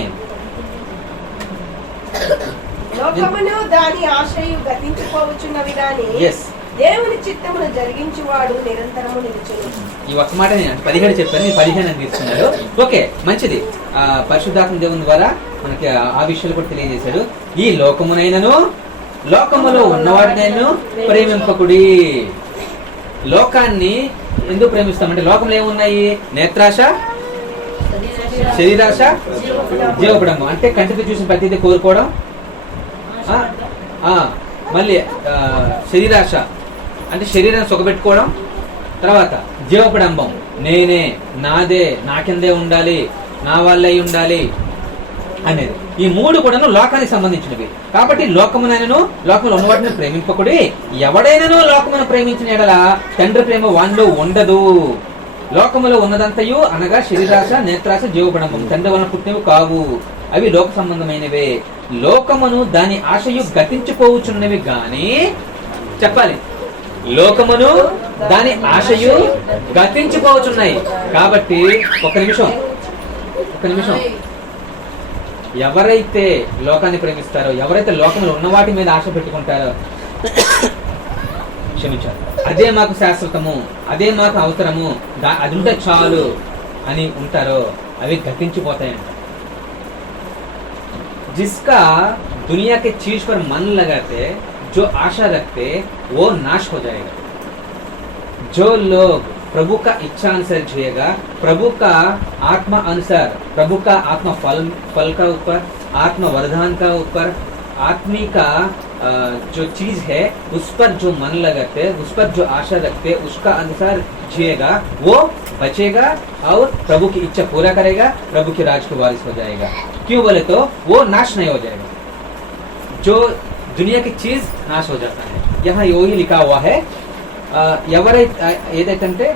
లోకమును దాని ఆశయు గతించిపోవచ్చున్నవి గాని దేవుని చిత్తమును జరిగించువాడు నిరంతరము నిలుచును. ఈ ఒక్క మాట నేను 17 చెప్పాను, 15 అని తీసుకున్నారు. ఓకే, మంచిది. పరిశుద్ధాత్మ దేవుని ద్వారా మనకి ఆ విషయాలు కూడా తెలియజేశాడు. ఈ లోకమునైనను లోకములో ఉన్నవాడినైనా ప్రేమింపకుడి. లోకాన్ని ఎందుకు ప్రేమిస్తామంటే లోకంలో ఏమున్నాయి? నేత్రాశ, శరీరాశ, జీవపడము. అంటే కంటితో చూసిన ప్రతిదీ కోరుకోవడం. మళ్ళీ శరీరాశ అంటే శరీరాన్ని సుఖపెట్టుకోవడం. తర్వాత జీవపడంబం, నేనే, నాదే, నాకిందే ఉండాలి, నా వల్లే ఉండాలి అనేది. ఈ మూడు కూడా లోకానికి సంబంధించినవి. కాబట్టి లోకమునైనను లోకంలో ఉన్నవాటిని ప్రేమింపకుడి. ఎవడైనాను లోకమును ప్రేమించిన ఎడల తండ్రి ప్రేమ వానిలో ఉండదు. లోకములో ఉన్నదంతయు అనగా శరీరాశ, నేత్రాశ, జీవపడంబం తండ్రి వలన పుట్టినవి కావు, అవి లోక సంబంధమైనవే. లోకమును దాని ఆశయు గతించిపోవచ్చున్నవి గాని, చెప్పాలి, లోకమును దాని ఆశయు గతించిపోవచ్చున్నాయి. కాబట్టి ఒక నిమిషం ఎవరైతే లోకాన్ని ప్రేమిస్తారో, ఎవరైతే లోకంలో ఉన్న వాటి మీద ఆశ పెట్టుకుంటారో, క్షమించారు, అదే మాకు శాశ్వతము, అదే మాకు అవసరము, అది ఉంటే చాలు అని ఉంటారో అవి గతించిపోతాయంట. जिसका दुनिया के चीज पर मन लगाते, जो आशा रखते, वो नाश हो जाएगा. जो लोग प्रभु का इच्छा अनुसार जिएगा, प्रभु का आत्मा अनुसार, प्रभु का आत्मा फल का ऊपर, आत्मा वरदान का ऊपर, आत्मी का जो चीज है उस पर जो मन लगाते, उस पर जो आशा रखते, उसका अनुसार जिएगा, वो बचेगा और प्रभु की इच्छा पूरा करेगा, प्रभु के राज के वारिस हो जाएगा. क्यों बोले तो वो नाश नहीं हो जाएगा. जो दुनिया की चीज नाश हो जाता है. यहाँ यही लिखा हुआ है. ఏదైతే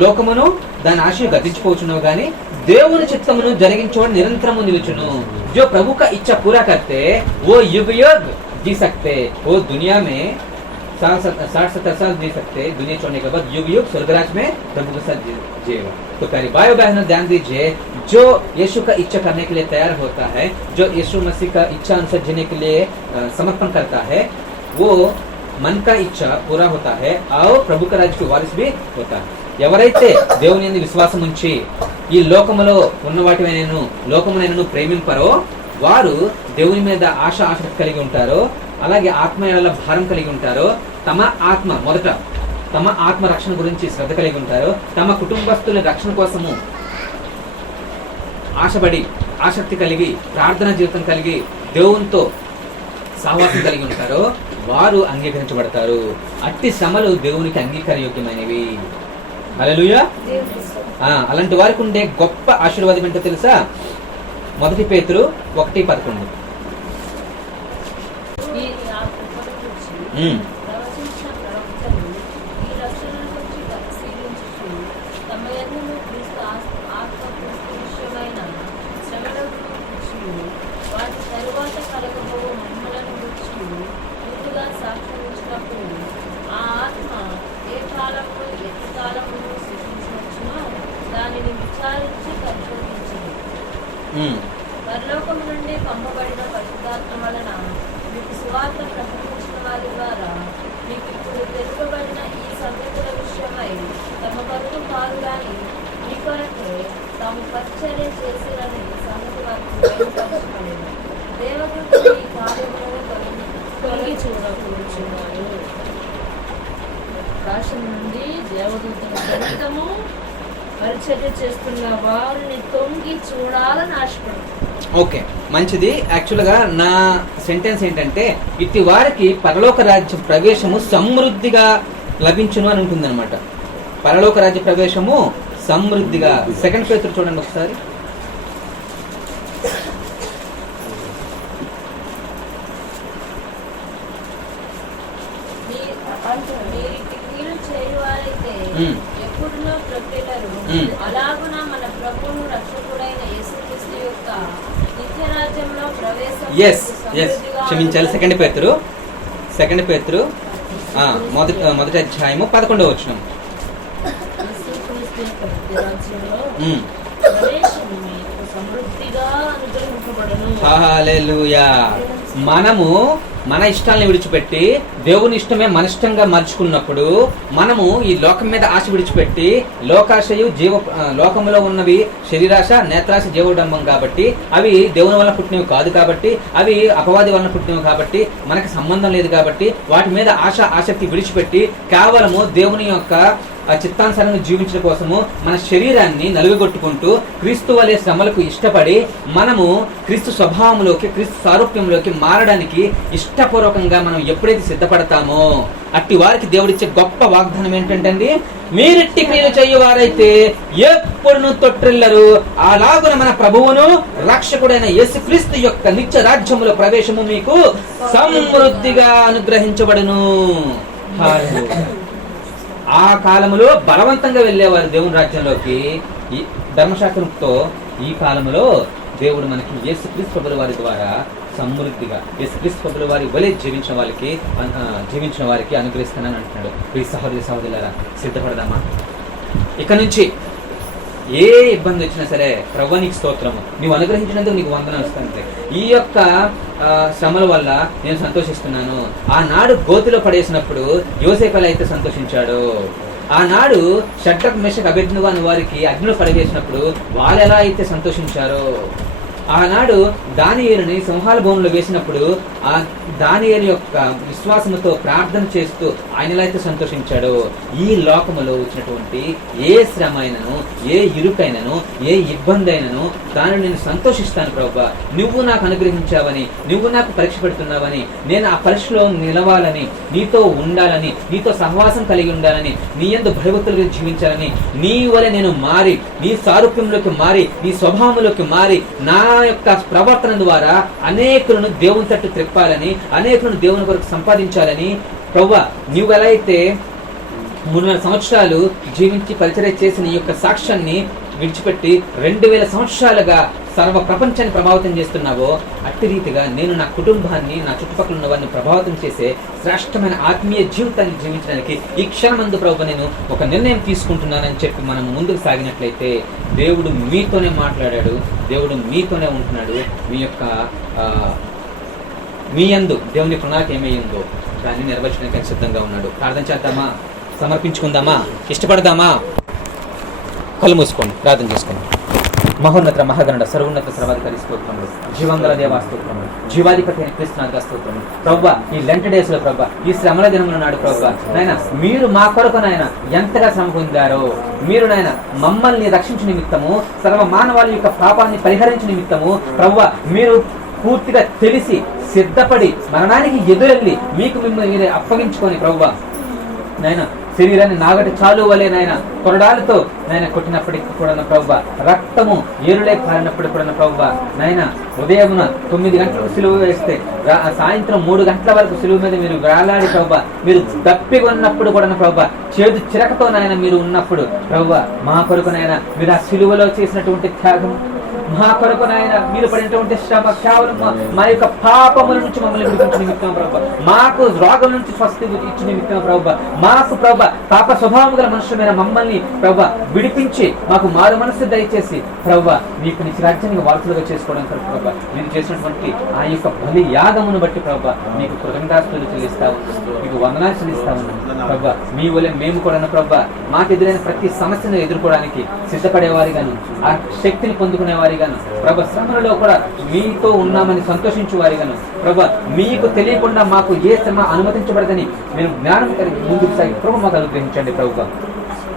లోకమును దాని ఆశ గతించిపోవచ్చును గాని దేవుని చిత్తమును జరిగించువాడు నిరంతరము నిలుచును. जो प्रभु का इच्छा पूरा करते वो युग युग जी सकते. वो दुनिया में 60-70 साल जी सकते. दुनिया छोड़ने के बाद युग युग स्वर्गराज में प्रभु के साथ जिएगा. तो प्यारे भाई बहनों ध्यान दीजिए, जो यीशु का इच्छा करने के लिए तैयार होता है, जो यीशु मसीह का इच्छा अनुसार जीने के लिए समर्पण करता है, वो मन का इच्छा पूरा होता है और प्रभु का राज्य की वारिस भी होता है. ఎవరైతే దేవుని యందు విశ్వాసం ఉంచి ఈ లోకములో ఉన్న వాటినైనను లోకమునైనను ప్రేమింపరో వారు దేవుని మీద ఆసక్తి కలిగి ఉంటారో, అలాగే ఆత్మ వల్ల భారం కలిగి ఉంటారో, తమ ఆత్మ రక్షణ గురించి శ్రద్ధ కలిగి ఉంటారో, తమ కుటుంబస్తుల రక్షణ కోసము ఆశపడి ఆసక్తి కలిగి, ప్రార్థనా జీవితం కలిగి, దేవునితో సహవాసం కలిగి ఉంటారో వారు అంగీకరించబడతారు. అట్టి శ్రమలు దేవునికి అంగీకారయోగ్యమైనవి. హల్లెలూయా. అలాంటి వారికి ఉండే గొప్ప ఆశీర్వాదం ఏంటో తెలుసా? 1 పేతురు 1:11. పరలోకము నుండి పంపబడిన పరిశుద్ధాత్మ వలన మీకు సువార్త ప్రకటించిన వారి ద్వారా మీకు ఇప్పుడు తెలుపబడిన ఈ సంగతుల విషయమై తమ కొరకు కాదు గాని మీ కొరకు తాము పరిచర్య చేసిరని సంగతి వారికి బయలుపరచబడింది. దేవదూతలు ఈ కార్యములను తొలగి చూడకూర్చున్నారు. ఆకాశం నుండి దేవదూతల సహితము పరిచర్య చేస్తున్న వారిని తొంగి చూడాలని ఆశపడుతుంది. ఓకే, మంచిది. యాక్చువల్గా నా సెంటెన్స్ ఏంటంటే, ఇట్టి వారికి పరలోక రాజ్య ప్రవేశము సమృద్ధిగా లభించును అని ఉంటుంది అనమాట. పరలోక రాజ్య ప్రవేశము సమృద్ధిగా. 2 పేతురు చూడండి ఒకసారి. అలాగున మన ప్రభువును రక్షకుడైన యేసుక్రీస్తు యొక్క నిత్య రాజ్యంలో ప్రవేశం. క్షమించాలి. 2 పేతురు మొదటి అధ్యాయము 11వ వచనం. యేసుక్రీస్తు యొక్క నిత్య రాజ్యంలో ప్రవేశం మీకు సమృద్ధిగా అనుగ్రహించబడును. హల్లెలూయా. మనము మన ఇష్టాలను విడిచిపెట్టి దేవుని ఇష్టమే మన ఇష్టంగా మలుచుకున్నప్పుడు, మనము ఈ లోకం మీద ఆశ విడిచిపెట్టి, లోకాశయు లోకంలో ఉన్నవి శరీరాశ, నేత్రాశ, జీవోడంబం కాబట్టి, అవి దేవుని వల్ల పుట్టినవి కాదు కాబట్టి, అవి అపవాది వలన పుట్టినవి కాబట్టి, మనకు సంబంధం లేదు కాబట్టి, వాటి మీద ఆసక్తి విడిచిపెట్టి కేవలము దేవుని యొక్క చిత్తానుసారంగా జీవించడం కోసము మన శరీరాన్ని నలుగగొట్టుకుంటూ క్రీస్తు వలె శ్రమలకు ఇష్టపడి మనము క్రీస్తు స్వభావంలోకి, క్రీస్తు సారూప్యంలోకి మారడానికి ఇష్టపూర్వకంగా మనం ఎప్పుడైతే సిద్ధపడతామో, అట్టి వారికి దేవుడిచ్చే గొప్ప వాగ్దానం ఏంటంటే, మీరిట్టి క్రియలు చేయువారైతే ఎప్పుడును తొట్టిల్లరు. అలాగున మన ప్రభువును రక్షకుడైన యేసుక్రీస్తు యొక్క నిత్య రాజ్యములో ప్రవేశము మీకు సమృద్ధిగా అనుగ్రహించబడును. ఆ కాలంలో బలవంతంగా వెళ్ళేవారు దేవుని రాజ్యంలోకి ఈ ధర్మశాస్త్రంతో. ఈ కాలంలో దేవుడు మనకి యేసుక్రీస్తు ప్రభుల వారి ద్వారా సమృద్ధిగా, యేసుక్రీస్తు ప్రభుల వారి వలె జీవించిన వారికి అనుగ్రహిస్తానని అంటున్నాడు. ఈ సహోదరులారా, సిద్ధపడదామా? ఇక నుంచి ఏ ఇబ్బంది వచ్చినా సరే, ప్రభువా నీకు స్తోత్రము, నీవు అనుగ్రహించినందుకు నీకు వందనాలు వస్తాయి. ఈ యొక్క శ్రమల వల్ల నేను సంతోషిస్తున్నాను. ఆనాడు గోతిలో పడేసినప్పుడు యోసేపు ఎలా అయితే సంతోషించాడు, ఆనాడు షడ్రక్ మేషక్ అబేద్నెగో అనే వారికి అగ్నిలో పడవేసినప్పుడు వాళ్ళు ఎలా అయితే సంతోషించారో, ఆనాడు దానియేలుని సింహాల భూమిలో వేసినప్పుడు ఆ దానియేలు యొక్క విశ్వాసంతో ప్రార్థన చేస్తూ ఆయన ఎలా అయితే సంతోషించాడో, ఈ లోకములో వచ్చినటువంటి ఏ శ్రమ అయినను, ఏ ఇరుకైనను, ఏ ఇబ్బంది అయినను దానిని నేను సంతోషిస్తాను ప్రభువా. నువ్వు నాకు అనుగ్రహించావని, నువ్వు నాకు పరీక్ష పెడుతున్నావని, నేను ఆ పరీక్షలో నిలవాలని, నీతో ఉండాలని, నీతో సహవాసం కలిగి ఉండాలని, నీ యందు భయభక్తులుగా జీవించాలని, నీ వలె నేను మారి, నీ సారూప్యంలోకి మారి, నీ స్వభావంలోకి మారి, నా యొక్క ప్రవర్తన ద్వారా అనేకులను దేవుని తట్టు త్రిప్పాలని, అనేకులను దేవుని కొరకు సంపాదించాలని ప్రభువా, నువ్వు ఎలా అయితే 300 సంవత్సరాలు జీవించి పరిచర్య చేసిన ఈ యొక్క సాక్ష్యాన్ని విడిచిపెట్టి 2000 సంవత్సరాలుగా సర్వ ప్రపంచాన్ని ప్రభావితం చేస్తున్నావో, అట్టి రీతిగా నేను నా కుటుంబాన్ని, నా చుట్టుపక్కల ఉన్న వారిని ప్రభావితం చేసే శ్రేష్టమైన ఆత్మీయ జీవితాన్ని జీవించడానికి ఈ క్షణమందు ప్రభు నేను ఒక నిర్ణయం తీసుకుంటున్నానని చెప్పి మనం ముందుకు సాగినట్లయితే, దేవుడు మీతోనే మాట్లాడాడు, దేవుడు మీతోనే ఉంటున్నాడు. మీ యొక్క మీ యందు దేవుని ప్రణాళిక ఏమైందో దాన్ని నెరవేర్చడానికి సిద్ధంగా ఉన్నాడు. ప్రార్థన చేద్దామా? సమర్పించుకుందామా? ఇష్టపడదామా? కళ్ళు మూసుకోండి, ప్రార్థన చేసుకోండి. మహోన్నత మహాగణుడ సర్వోన్నత సర్వాధికారి స్తోత్రములు, జీవంగల దేవా స్తోత్రములు, జీవాధిపతి అయిన క్రీస్తునాథ స్తోత్రములు. ప్రభువా ఈ లెంట్ డేస్ లో ప్రభువా, ఈ శ్రమల దినముల నాడు ప్రభువా నాయన మీరు మా కొరకు నాయన ఎంతగా శ్రమ పొందారో, మీరు నాయన మమ్మల్ని రక్షించు నిమిత్తము, సర్వ మానవాళి యొక్క పాపాన్ని పరిహరించు నిమిత్తము ప్రభువా మీరు పూర్తిగా తెలిసి సిద్ధపడి మరణానికి ఎదురెళ్ళి మీకు మిమ్మల్ని మీరే అప్పగించుకొని ప్రభువా నాయన శరీరాన్ని నాగటి చాలు వలె నాయన కొరడాలతో నాయన కొట్టినప్పటికీ కూడా ప్రభువా, రక్తము ఏరులే పారినప్పటికీ కూడా ప్రభువా నాయన ఉదయమున 9 గంటలకు సిలువ వేస్తే సాయంత్రం 3 గంటల వరకు సిలువ మీద మీరు వేలాడి ప్రభువా, మీరు దప్పిగా ఉన్నప్పుడు కూడా ప్రభువా, చేదు చిరకతో నాయన మీరు ఉన్నప్పుడు ప్రభువా మా కొరకు నాయన మీరు ఆ సిలువలో చేసినటువంటి త్యాగం, మా కొరకు నాయన మీరు పడినటువంటి శ్రమ కేవలం మా యొక్క పాపముల నుంచి మమ్మల్ని విడిపించిన నిమిత్తం ప్రభువా, మాకు రోగం నుంచి స్వస్తి ఇచ్చిన నిమిత్తం ప్రభువా, మాకు ప్రభువా పాప స్వభావం గల మనుషులమైన మమ్మల్ని ప్రభువా విడిపించి మాకు మారు మనస్సు దయచేసి ప్రభువా మీకు నిత్య రాజ్యాన్ని వారసులుగా చేసుకోవడం కొరకు ప్రభువా మీరు చేసినటువంటి ఆ యొక్క బలి యాగమును బట్టి ప్రభువా మీకు కృతజ్ఞతాస్తుతులు చెల్లిస్తా ఉన్నాం, మీకు వందనాలు చెల్లిస్తా ఉన్నాం ప్రభువా. మీ వలె మేము కూడా ప్రభువా మాకు ఎదురైన ప్రతి సమస్యను ఎదుర్కోవడానికి సిద్ధపడేవారిగాను, ఆ శక్తిని పొందుకునేవారిగాను ప్రభా, శ్రమలలో కూడా మీతో ఉన్నామని సంతోషించే వారిగాను ప్రభా, మీకు తెలియకుండా మాకు ఏ శ్రమ అనుమతించబడదని మేము జ్ఞానం కలిగి ముందుకు సాగి ప్రభు మాకు అనుగ్రహించండి ప్రభువా.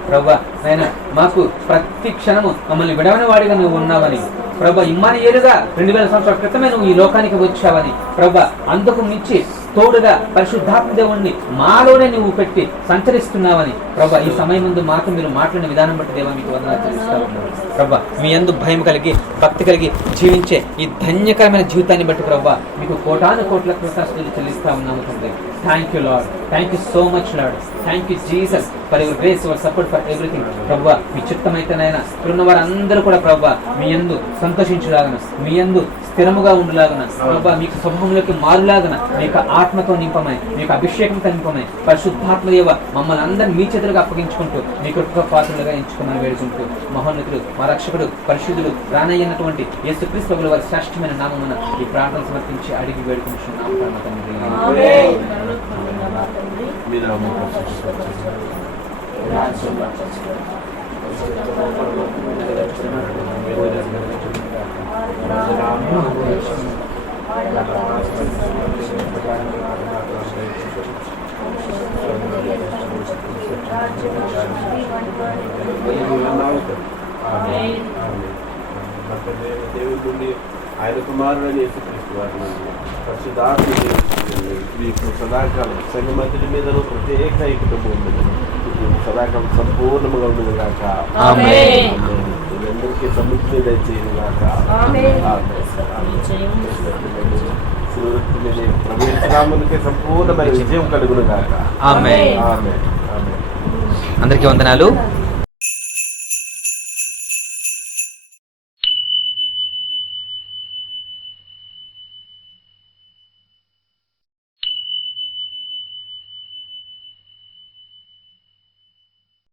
ప్రభువా నాయన మాకు ప్రతి క్షణము మమ్మల్ని విడవని వాడిగా నువ్వు ఉన్నావని ప్రభా, ఇమ్మానుయేలుగా 2000 సంవత్సరాల క్రితమే నువ్వు ఈ లోకానికి వచ్చావని ప్రభా, అందుకు మించి తోడుగా పరిశుద్ధాత్మ దేవుణ్ణి మాలోనే నువ్వు పెట్టి సంచరిస్తున్నావని ప్రభా, ఈ సమయం ముందు మాకు మీరు మాట్లాడిన విధానం బట్టి దేవా మీకు వందనాలు చెల్లిస్తా ఉన్నాను ప్రభా. మీ యందు భయం కలిగి భక్తి కలిగి జీవించే ఈ ధన్యకరమైన జీవితాన్ని బట్టి ప్రభా మీకు కోటాను కోట్ల కృతజ్ఞతలు చెల్లిస్తా ఉన్నాము తండ్రి. Thank you lord, thank you so much lord, thank you Jesus for your grace, your support for everything ప్రభా. మీ చిత్తమైతేనైనా ఇక్కడున్న వారందరూ కూడా ప్రభా మీ యందు సంతోషించులాగన, మీ యందు స్థిరముగా ఉండులాగన ప్రభా, మీకు స్వభావంలోకి మారులాగన మీకు ఆత్మతో నింపమై, మీకు అభిషేకంతో నింపమై పరిశుద్ధాత్మ దేవ మమ్మల్ని అందరినీ మీ చేతులుగా అప్పగించుకుంటూ మీ కృప పాత్రలుగా ఎంచుకోమని వేడుకుంటూ మహోన్నతుడు మా రక్షకుడు పరిశుద్ధుడు రానయ్యన్నటువంటి యేసుక్రీస్తు ప్రభువుల వారి శ్రేష్టమైన నామమున ఈ ప్రార్థన సమర్పించి అడిగి వేడుకుంటున్నాము పరమ తండ్రి. దేవుడి ఆయన కుమారుడని యేసుక్రీస్తు వారి నుండి పరిశుద్ధాత్మ మీకు సదాకాలం సంఘ మంత్రి మీదను ప్రత్యేక ఈ కుటుంబం మీద సదాకాలం సంపూర్ణంగా ఉండదు కాక, అందరికీ సమృద్ధి దయచేయను కాక, ప్రవేశనాములకే సంపూర్ణమైన విజయం కలుగును కాక. అందరికీ వందనాలు.